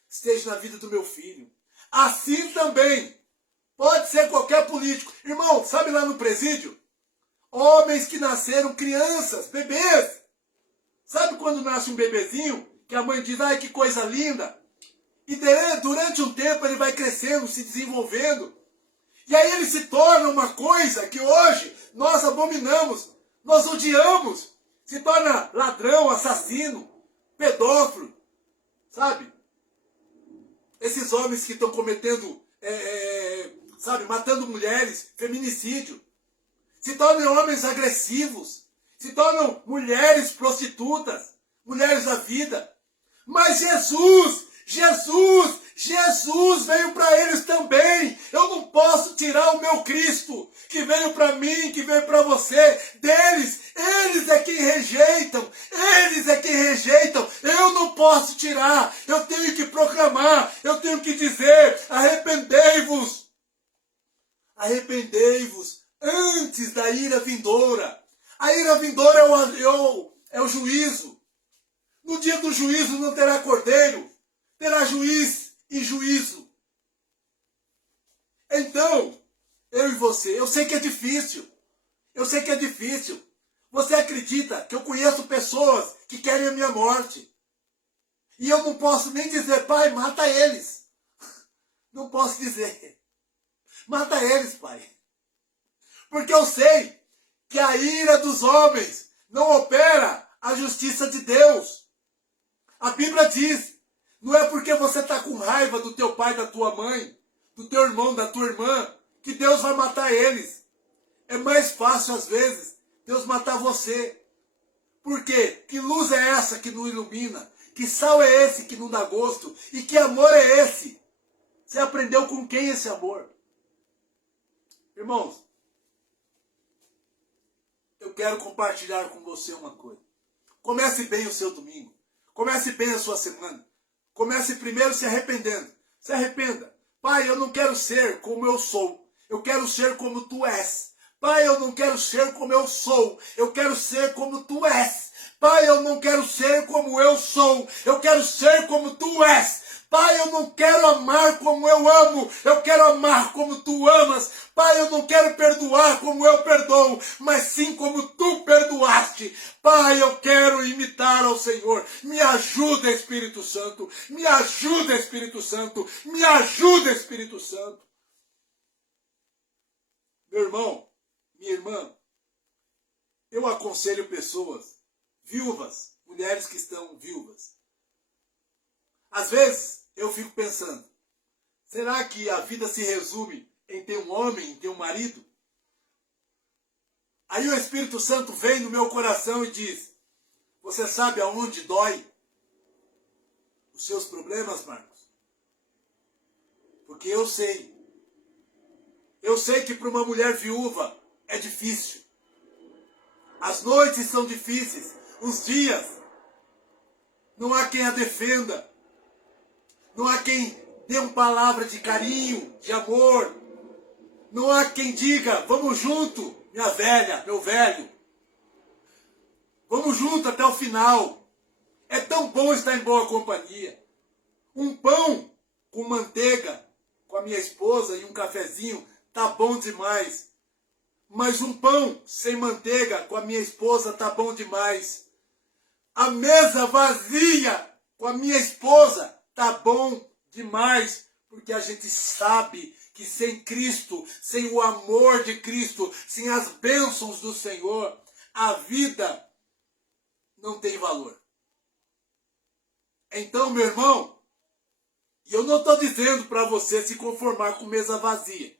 esteja na vida do meu filho. Assim também. Pode ser qualquer político. Irmão, sabe lá no presídio? Homens que nasceram crianças, bebês. Sabe quando nasce um bebezinho, que a mãe diz, ai, que coisa linda. E durante um tempo ele vai crescendo, se desenvolvendo. E aí ele se torna uma coisa que hoje nós abominamos, nós odiamos. Se torna ladrão, assassino, pedófilo, sabe? Esses homens que estão cometendo, sabe, matando mulheres, feminicídio. Se tornam homens agressivos, se tornam mulheres prostitutas, mulheres da vida. Mas Jesus veio para eles também. Eu não posso tirar o meu Cristo, que veio para mim, que veio para você, deles. Eles é quem rejeitam, eles é quem rejeitam. Eu não posso tirar, eu tenho que proclamar, eu tenho que dizer, arrependei-vos. Arrependei-vos antes da ira vindoura. A ira vindoura é o juízo. No dia do juízo não terá cordeiro, terá juiz e juízo. Então, eu e você, eu sei que é difícil. Eu sei que é difícil. Você acredita que eu conheço pessoas que querem a minha morte? E eu não posso nem dizer, Pai, mata eles. Não posso dizer. Mata eles, Pai. Porque eu sei que a ira dos homens não opera a justiça de Deus. A Bíblia diz, não é porque você está com raiva do teu pai, da tua mãe, do teu irmão, da tua irmã, que Deus vai matar eles. É mais fácil, às vezes, Deus matar você. Por quê? Que luz é essa que não ilumina? Que sal é esse que não dá gosto? E que amor é esse? Você aprendeu com quem esse amor? Irmãos, eu quero compartilhar com você uma coisa. Comece bem o seu domingo. Comece bem a sua semana. Comece primeiro se arrependendo. Se arrependa. Pai, eu não quero ser como eu sou. Eu quero ser como tu és. Pai, eu não quero ser como eu sou. Eu quero ser como tu és. Pai, eu não quero ser como eu sou. Eu quero ser como tu és. Pai, eu não quero amar como eu amo. Eu quero amar como tu amas. Pai, eu não quero perdoar como eu perdoo, mas sim como tu perdoaste. Pai, eu quero imitar ao Senhor. Me ajuda, Espírito Santo. Me ajuda, Espírito Santo. Me ajuda, Espírito Santo. Meu irmão, minha irmã, eu aconselho pessoas viúvas, mulheres que estão viúvas. Às vezes eu fico pensando, será que a vida se resume em ter um homem, em ter um marido? Aí o Espírito Santo vem no meu coração e diz, você sabe aonde dói os seus problemas, Marcos? Porque eu sei. Eu sei que para uma mulher viúva é difícil. As noites são difíceis, os dias. Não há quem a defenda. Não há quem dê uma palavra de carinho, de amor. Não há quem diga, vamos junto, minha velha, meu velho. Vamos junto até o final. É tão bom estar em boa companhia. Um pão com manteiga, com a minha esposa e um cafezinho, tá bom demais. Mas um pão sem manteiga com a minha esposa tá bom demais. A mesa vazia com a minha esposa tá bom demais. Porque a gente sabe que sem Cristo, sem o amor de Cristo, sem as bênçãos do Senhor, a vida não tem valor. Então, meu irmão, eu não estou dizendo para você se conformar com mesa vazia.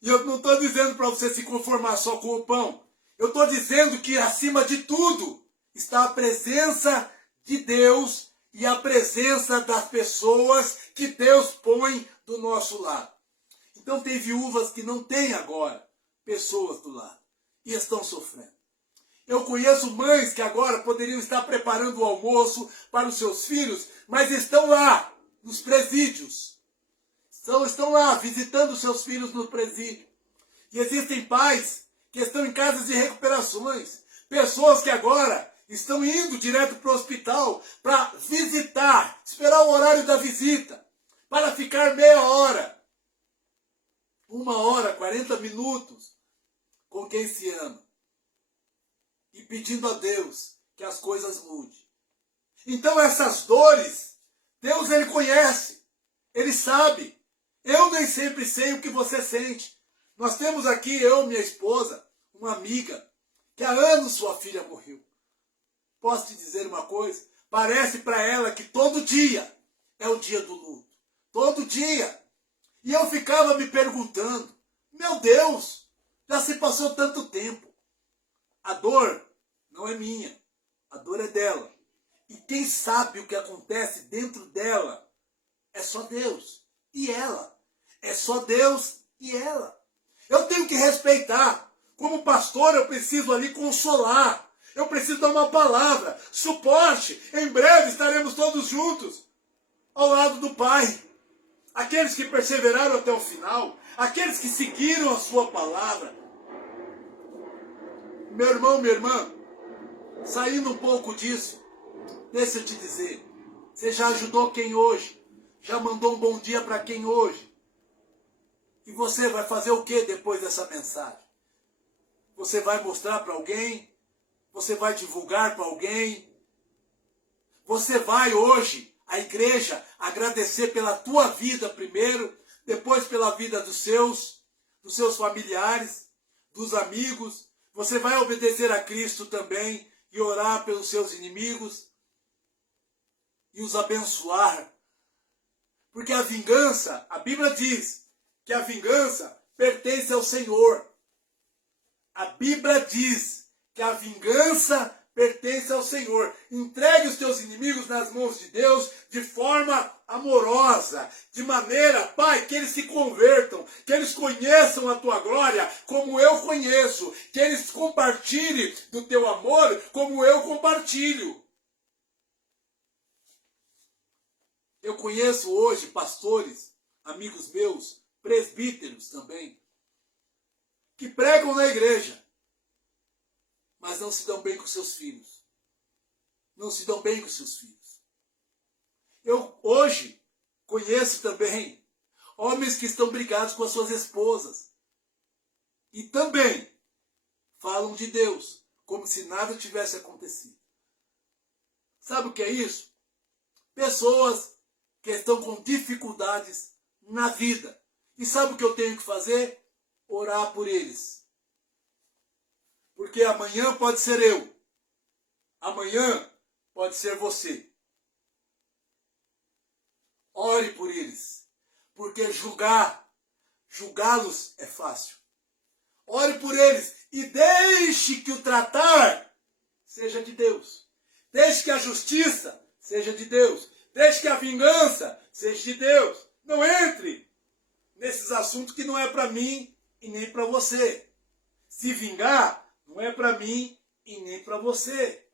E eu não estou dizendo para você se conformar só com o pão. Eu estou dizendo que, acima de tudo, está a presença de Deus e a presença das pessoas que Deus põe do nosso lado. Então tem viúvas que não têm agora pessoas do lado e estão sofrendo. Eu conheço mães que agora poderiam estar preparando o almoço para os seus filhos, mas estão lá, nos presídios. Estão lá, visitando seus filhos no presídio. E existem pais que estão em casas de recuperações. Pessoas que agora estão indo direto para o hospital para visitar, esperar o horário da visita, para ficar meia hora, 1 hora, 40 minutos com quem se ama. E pedindo a Deus que as coisas mudem. Então essas dores, Deus ele conhece, ele sabe. Eu nem sempre sei o que você sente. Nós temos aqui, eu, minha esposa, uma amiga, que há anos sua filha morreu. Posso te dizer uma coisa? Parece para ela que todo dia é o dia do luto. Todo dia. E eu ficava me perguntando, meu Deus, já se passou tanto tempo. A dor não é minha, a dor é dela. E quem sabe o que acontece dentro dela é só Deus e ela. É só Deus e ela. Eu tenho que respeitar. Como pastor, eu preciso ali consolar. Eu preciso dar uma palavra, suporte. Em breve estaremos todos juntos, ao lado do Pai. Aqueles que perseveraram até o final, aqueles que seguiram a sua palavra. Meu irmão, minha irmã, saindo um pouco disso, deixa eu te dizer, você já ajudou quem hoje? Já mandou um bom dia para quem hoje? E você vai fazer o que depois dessa mensagem? Você vai mostrar para alguém? Você vai divulgar para alguém? Você vai hoje à igreja agradecer pela tua vida primeiro, depois pela vida dos seus familiares, dos amigos. Você vai obedecer a Cristo também e orar pelos seus inimigos e os abençoar. Porque a vingança, a Bíblia diz que a vingança pertence ao Senhor. A Bíblia diz que a vingança pertence ao Senhor. Entregue os teus inimigos nas mãos de Deus de forma amorosa, de maneira, Pai, que eles se convertam, que eles conheçam a tua glória como eu conheço, que eles compartilhem do teu amor como eu compartilho. Eu conheço hoje pastores, amigos meus, presbíteros também, que pregam na igreja, mas não se dão bem com seus filhos. Não se dão bem com seus filhos. Eu hoje conheço também homens que estão brigados com as suas esposas. E também falam de Deus, como se nada tivesse acontecido. Sabe o que é isso? Pessoas que estão com dificuldades na vida. E sabe o que eu tenho que fazer? Orar por eles. Porque amanhã pode ser eu. Amanhã pode ser você. Ore por eles. Porque julgá-los é fácil. Ore por eles e deixe que o tratar seja de Deus. Deixe que a justiça seja de Deus. Deixe que a vingança seja de Deus. Não entre nesses assuntos que não é para mim e nem para você. Se vingar, não é para mim e nem para você.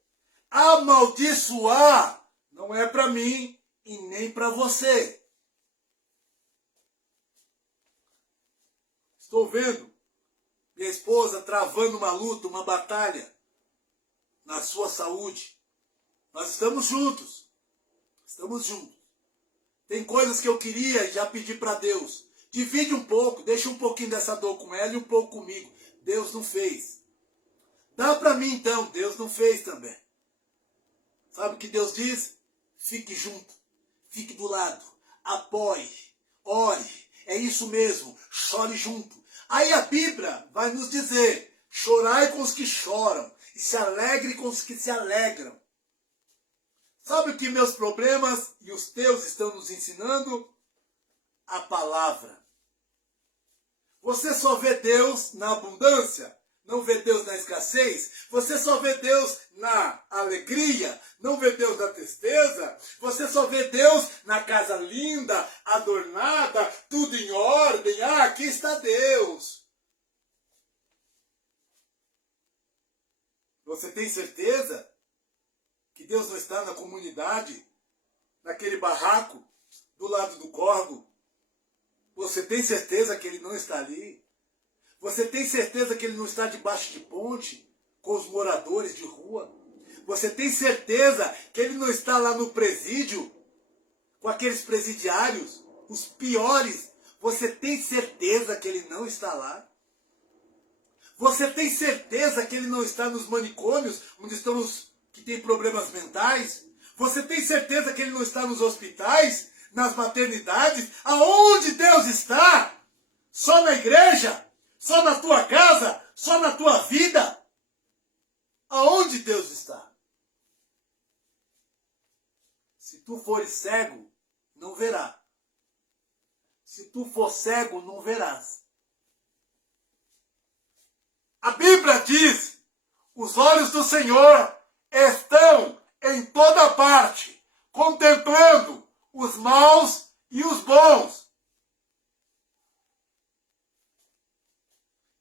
Amaldiçoar não é para mim e nem para você. Estou vendo minha esposa travando uma luta, uma batalha na sua saúde. Nós estamos juntos. Estamos juntos. Tem coisas que eu queria e já pedi para Deus. Divide um pouco, deixa um pouquinho dessa dor com ela e um pouco comigo. Deus não fez. Dá para mim então, Deus não fez também. Sabe o que Deus diz? Fique junto, fique do lado, apoie, ore, é isso mesmo, chore junto. Aí a Bíblia vai nos dizer, chorai com os que choram e se alegre com os que se alegram. Sabe o que meus problemas e os teus estão nos ensinando? A palavra. Você só vê Deus na abundância, não vê Deus na escassez. Você só vê Deus na alegria, não vê Deus na tristeza. Você só vê Deus na casa linda, adornada, tudo em ordem. Ah, aqui está Deus. Você tem certeza que Deus não está na comunidade, naquele barraco, do lado do córrego? Você tem certeza que Ele não está ali? Você tem certeza que Ele não está debaixo de ponte, com os moradores de rua? Você tem certeza que Ele não está lá no presídio, com aqueles presidiários, os piores? Você tem certeza que Ele não está lá? Você tem certeza que Ele não está nos manicômios, onde estão os que têm problemas mentais? Você tem certeza que Ele não está nos hospitais, nas maternidades? Aonde Deus está? Só na igreja? Só na tua casa? Só na tua vida? Aonde Deus está? Se tu fores cego, não verá. Se tu for cego, não verás. A Bíblia diz: os olhos do Senhor estão em toda parte, contemplando os maus e os bons.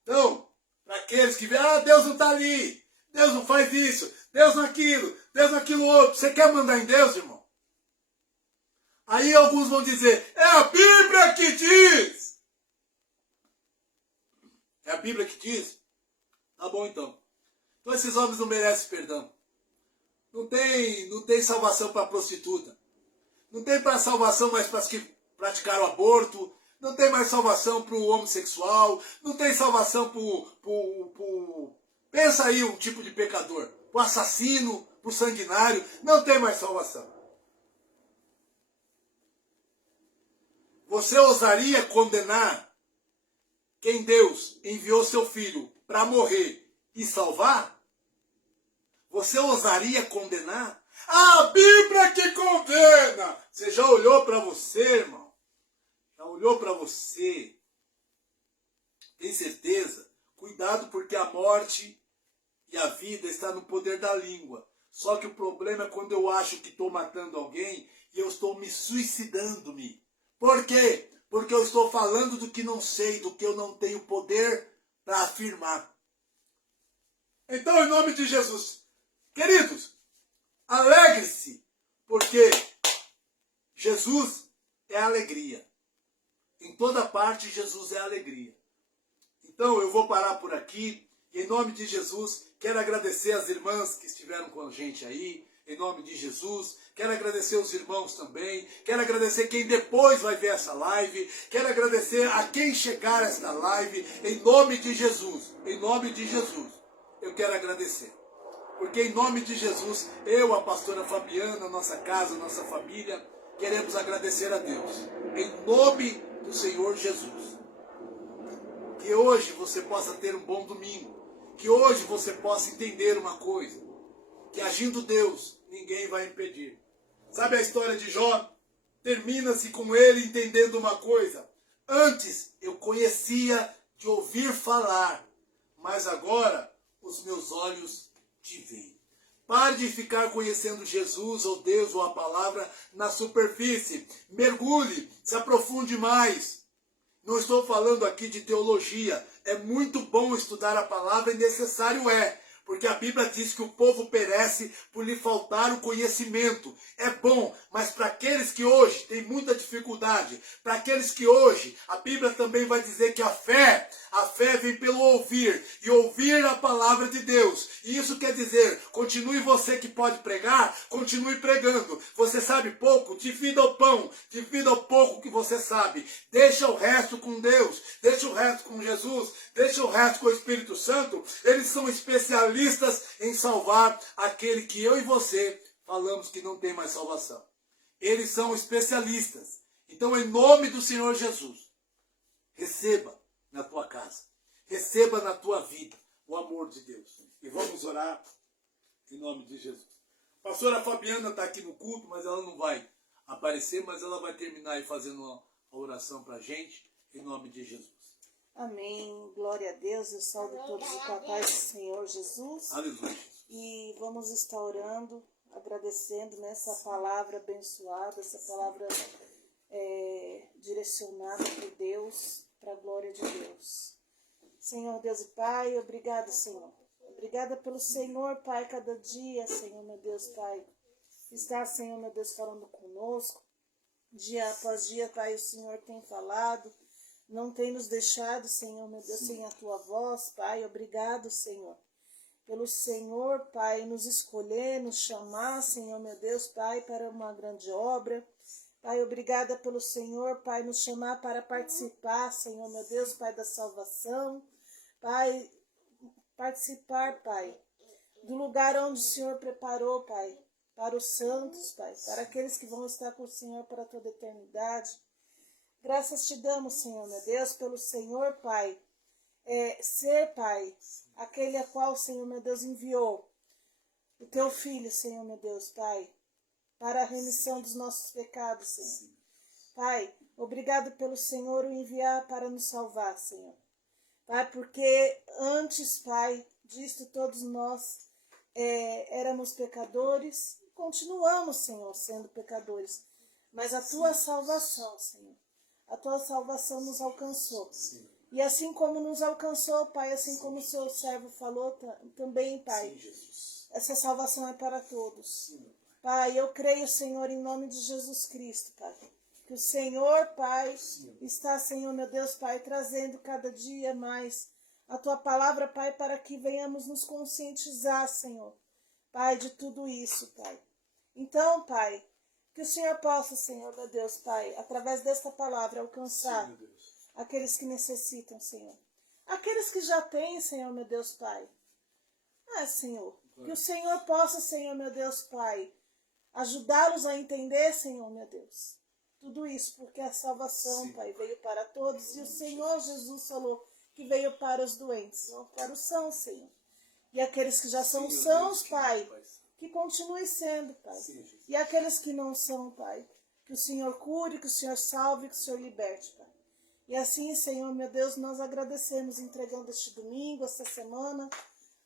Então, para aqueles que veem, Deus não está ali, Deus não faz isso, Deus não aquilo, Deus não aquilo outro. Você quer mandar em Deus, irmão? Aí alguns vão dizer, é a Bíblia que diz. É a Bíblia que diz? Tá bom então. Então esses homens não merecem perdão. Não tem salvação para prostituta. Não tem para salvação mais para os que praticaram aborto. Não tem mais salvação para o homossexual. Não tem salvação para o... Pensa aí um tipo de pecador. Para o assassino, para o sanguinário. Não tem mais salvação. Você ousaria condenar quem Deus enviou seu filho para morrer e salvar? Você ousaria condenar? A Bíblia que condena! Você já olhou para você, irmão? Já olhou para você? Tem certeza? Cuidado, porque a morte e a vida está no poder da língua. Só que o problema é quando eu acho que estou matando alguém e eu estou me suicidando-me. Por quê? Porque eu estou falando do que não sei, do que eu não tenho poder para afirmar. Então, em nome de Jesus, queridos, alegre-se, porque Jesus é alegria. Em toda parte, Jesus é alegria. Então, eu vou parar por aqui. E, em nome de Jesus, quero agradecer as irmãs que estiveram com a gente aí. Em nome de Jesus, quero agradecer os irmãos também, quero agradecer quem depois vai ver essa live, quero agradecer a quem chegar a esta live, em nome de Jesus, eu quero agradecer. Porque em nome de Jesus, eu, a pastora Fabiana, nossa casa, nossa família, queremos agradecer a Deus, em nome do Senhor Jesus. Que hoje você possa ter um bom domingo, que hoje você possa entender uma coisa, que agindo Deus, ninguém vai impedir. Sabe a história de Jó? Termina-se com ele entendendo uma coisa. Antes eu conhecia de ouvir falar, mas agora os meus olhos te veem. Pare de ficar conhecendo Jesus, ou Deus, ou a palavra na superfície. Mergulhe, se aprofunde mais. Não estou falando aqui de teologia. É muito bom estudar a palavra e necessário é. Porque a Bíblia diz que o povo perece por lhe faltar o conhecimento. É bom, mas para aqueles que hoje têm muita dificuldade, para aqueles que hoje, a Bíblia também vai dizer que a fé vem pelo ouvir, e ouvir a palavra de Deus. E isso quer dizer, continue você que pode pregar, continue pregando. Você sabe pouco, divida o pão, divida o pouco que você sabe. Deixa o resto com Deus, deixa o resto com Jesus, deixa o resto com o Espírito Santo. Eles são especialistas em salvar aquele que eu e você falamos que não tem mais salvação. Eles são especialistas. Então, em nome do Senhor Jesus, receba na tua casa, receba na tua vida o amor amor de Deus. E vamos orar em nome de Jesus. A pastora Fabiana está aqui no culto, mas ela não vai aparecer, mas ela vai terminar aí fazendo uma oração para a gente, em nome de Jesus. Amém. Glória a Deus. Eu saúdo todos com a paz do Senhor Jesus. Aleluia. E vamos estar orando, agradecendo nessa palavra abençoada, essa palavra direcionada por Deus, para a glória de Deus. Senhor Deus e Pai, obrigado, Senhor. Obrigada pelo Senhor, Pai, cada dia, Senhor, meu Deus, Pai. Está, Senhor, meu Deus, falando conosco. Dia após dia, Pai, o Senhor tem falado. Não tem nos deixado, Senhor, meu Deus, sem a Tua voz, Pai. Obrigado, Senhor. Pelo Senhor, Pai, nos escolher, nos chamar, Senhor, meu Deus, Pai, para uma grande obra. Pai, obrigada pelo Senhor, Pai, nos chamar para participar, Senhor, meu Deus, Pai, da salvação. Pai, participar, Pai, do lugar onde o Senhor preparou, Pai, para os santos, Pai, para aqueles que vão estar com o Senhor para toda a eternidade. Graças te damos, Senhor, meu Deus, pelo Senhor, Pai, ser, Pai, aquele a qual o Senhor, meu Deus, enviou o Teu Filho, Senhor, meu Deus, Pai, para a remissão dos nossos pecados, Senhor. Pai, obrigado pelo Senhor o enviar para nos salvar, Senhor. Pai, porque antes, Pai, disto todos nós éramos pecadores, continuamos, Senhor, sendo pecadores, mas a Tua salvação, Senhor, a Tua salvação nos alcançou. Sim. E assim como nos alcançou, Pai, assim como o Seu servo falou também, Pai, Sim, Jesus. essa salvação é para todos. Sim. Pai, eu creio, Senhor, em nome de Jesus Cristo, Pai, que o Senhor, Pai, está, Senhor, meu Deus, Pai, trazendo cada dia mais a Tua palavra, Pai, para que venhamos nos conscientizar, Senhor, Pai, de tudo isso, Pai. Então, Pai, que o Senhor possa, Senhor, meu Deus, Pai, através desta palavra, alcançar aqueles que necessitam, Senhor. Aqueles que já têm, Senhor, meu Deus, Pai. Senhor, que o Senhor possa, Senhor, meu Deus, Pai, ajudá-los a entender, Senhor, meu Deus, tudo isso, porque a salvação, Pai, veio para todos, e o Senhor Jesus falou que veio para os doentes, não para os sãos, Senhor. E aqueles que já são sãos, Pai, que continue sendo, Pai. E aqueles que não são, Pai, que o Senhor cure, que o Senhor salve, que o Senhor liberte, Pai. E assim, Senhor, meu Deus, nós agradecemos, entregando este domingo, esta semana,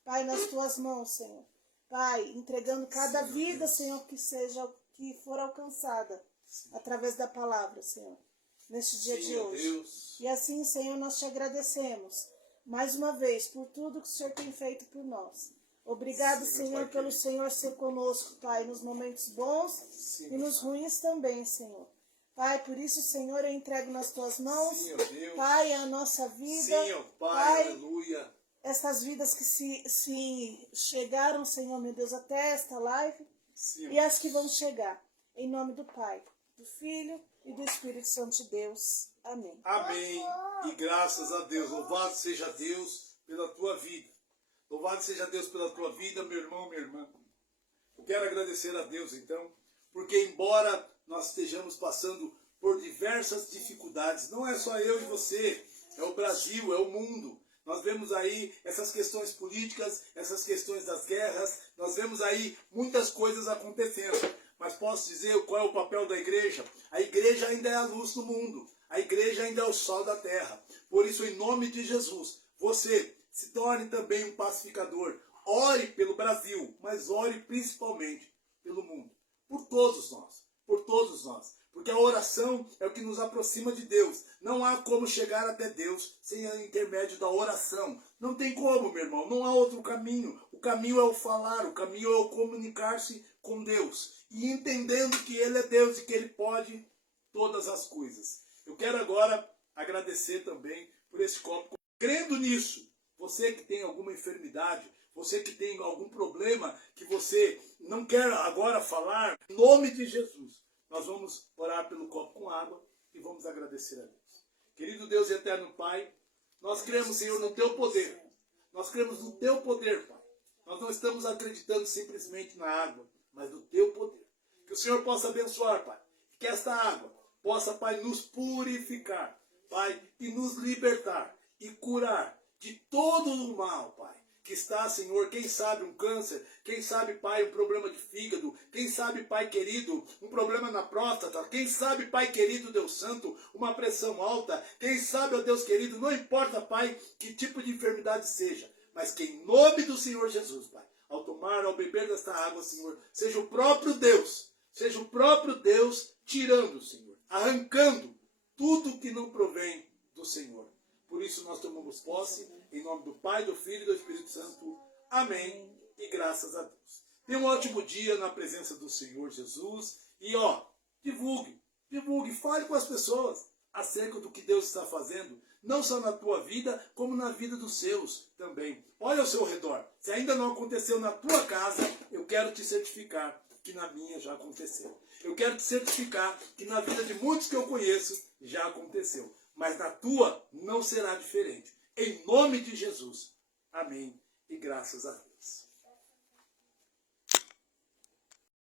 Pai, nas Tuas mãos, Senhor. Pai, entregando cada vida, Senhor, que for alcançada através da palavra, Senhor, neste dia de hoje. Deus. E assim, Senhor, nós te agradecemos mais uma vez por tudo que o Senhor tem feito por nós. Obrigado, Senhor, pelo Senhor ser conosco, Pai, nos momentos bons e nos ruins também, Senhor. Pai, por isso, Senhor, eu entrego nas Tuas mãos, Pai, a nossa vida, Sim, Pai, aleluia. Essas vidas que se chegaram, Senhor, meu Deus, até esta live, Sim. E as que vão chegar. Em nome do Pai, do Filho e do Espírito Santo de Deus. Amém. Amém. E graças a Deus. Louvado seja Deus pela tua vida. Louvado seja Deus pela tua vida, meu irmão, minha irmã. Eu quero agradecer a Deus, então, porque embora nós estejamos passando por diversas dificuldades, não é só eu e você, é o Brasil, é o mundo. Nós vemos aí essas questões políticas, essas questões das guerras, nós vemos aí muitas coisas acontecendo. Mas posso dizer qual é o papel da igreja? A igreja ainda é a luz do mundo. A igreja ainda é o sol da terra. Por isso, em nome de Jesus, você se torne também um pacificador. Ore pelo Brasil, mas ore principalmente pelo mundo. Por todos nós. Por todos nós. Porque a oração é o que nos aproxima de Deus. Não há como chegar até Deus sem o intermédio da oração. Não tem como, meu irmão. Não há outro caminho. O caminho é o falar. O caminho é o comunicar-se com Deus. E entendendo que Ele é Deus e que Ele pode todas as coisas. Eu quero agora agradecer também por esse copo. Crendo nisso, você que tem alguma enfermidade, você que tem algum problema que você não quer agora falar, em nome de Jesus, nós vamos orar pelo copo com água e vamos agradecer a Deus. Querido Deus e eterno Pai, nós cremos, Senhor, no Teu poder. Nós cremos no Teu poder, Pai. Nós não estamos acreditando simplesmente na água, mas no Teu poder. Que o Senhor possa abençoar, Pai. Que esta água possa, Pai, nos purificar, Pai, e nos libertar e curar de todo o mal, Pai. que está, Senhor, quem sabe um câncer, quem sabe, Pai, um problema de fígado, quem sabe, Pai querido, um problema na próstata, quem sabe, Pai querido, Deus Santo, uma pressão alta, quem sabe, ó Deus querido, não importa, Pai, que tipo de enfermidade seja, mas que em nome do Senhor Jesus, Pai, ao tomar, ao beber desta água, Senhor, seja o próprio Deus tirando, Senhor, arrancando tudo que não provém do Senhor. Por isso nós tomamos posse, em nome do Pai, do Filho e do Espírito Santo. Amém. E graças a Deus. Tenha um ótimo dia na presença do Senhor Jesus. E divulgue, fale com as pessoas acerca do que Deus está fazendo, não só na tua vida, como na vida dos seus também. Olha ao seu redor. Se ainda não aconteceu na tua casa, eu quero te certificar que na minha já aconteceu. Eu quero te certificar que na vida de muitos que eu conheço já aconteceu. Mas na tua não será diferente. Em nome de Jesus. Amém. E graças a Deus.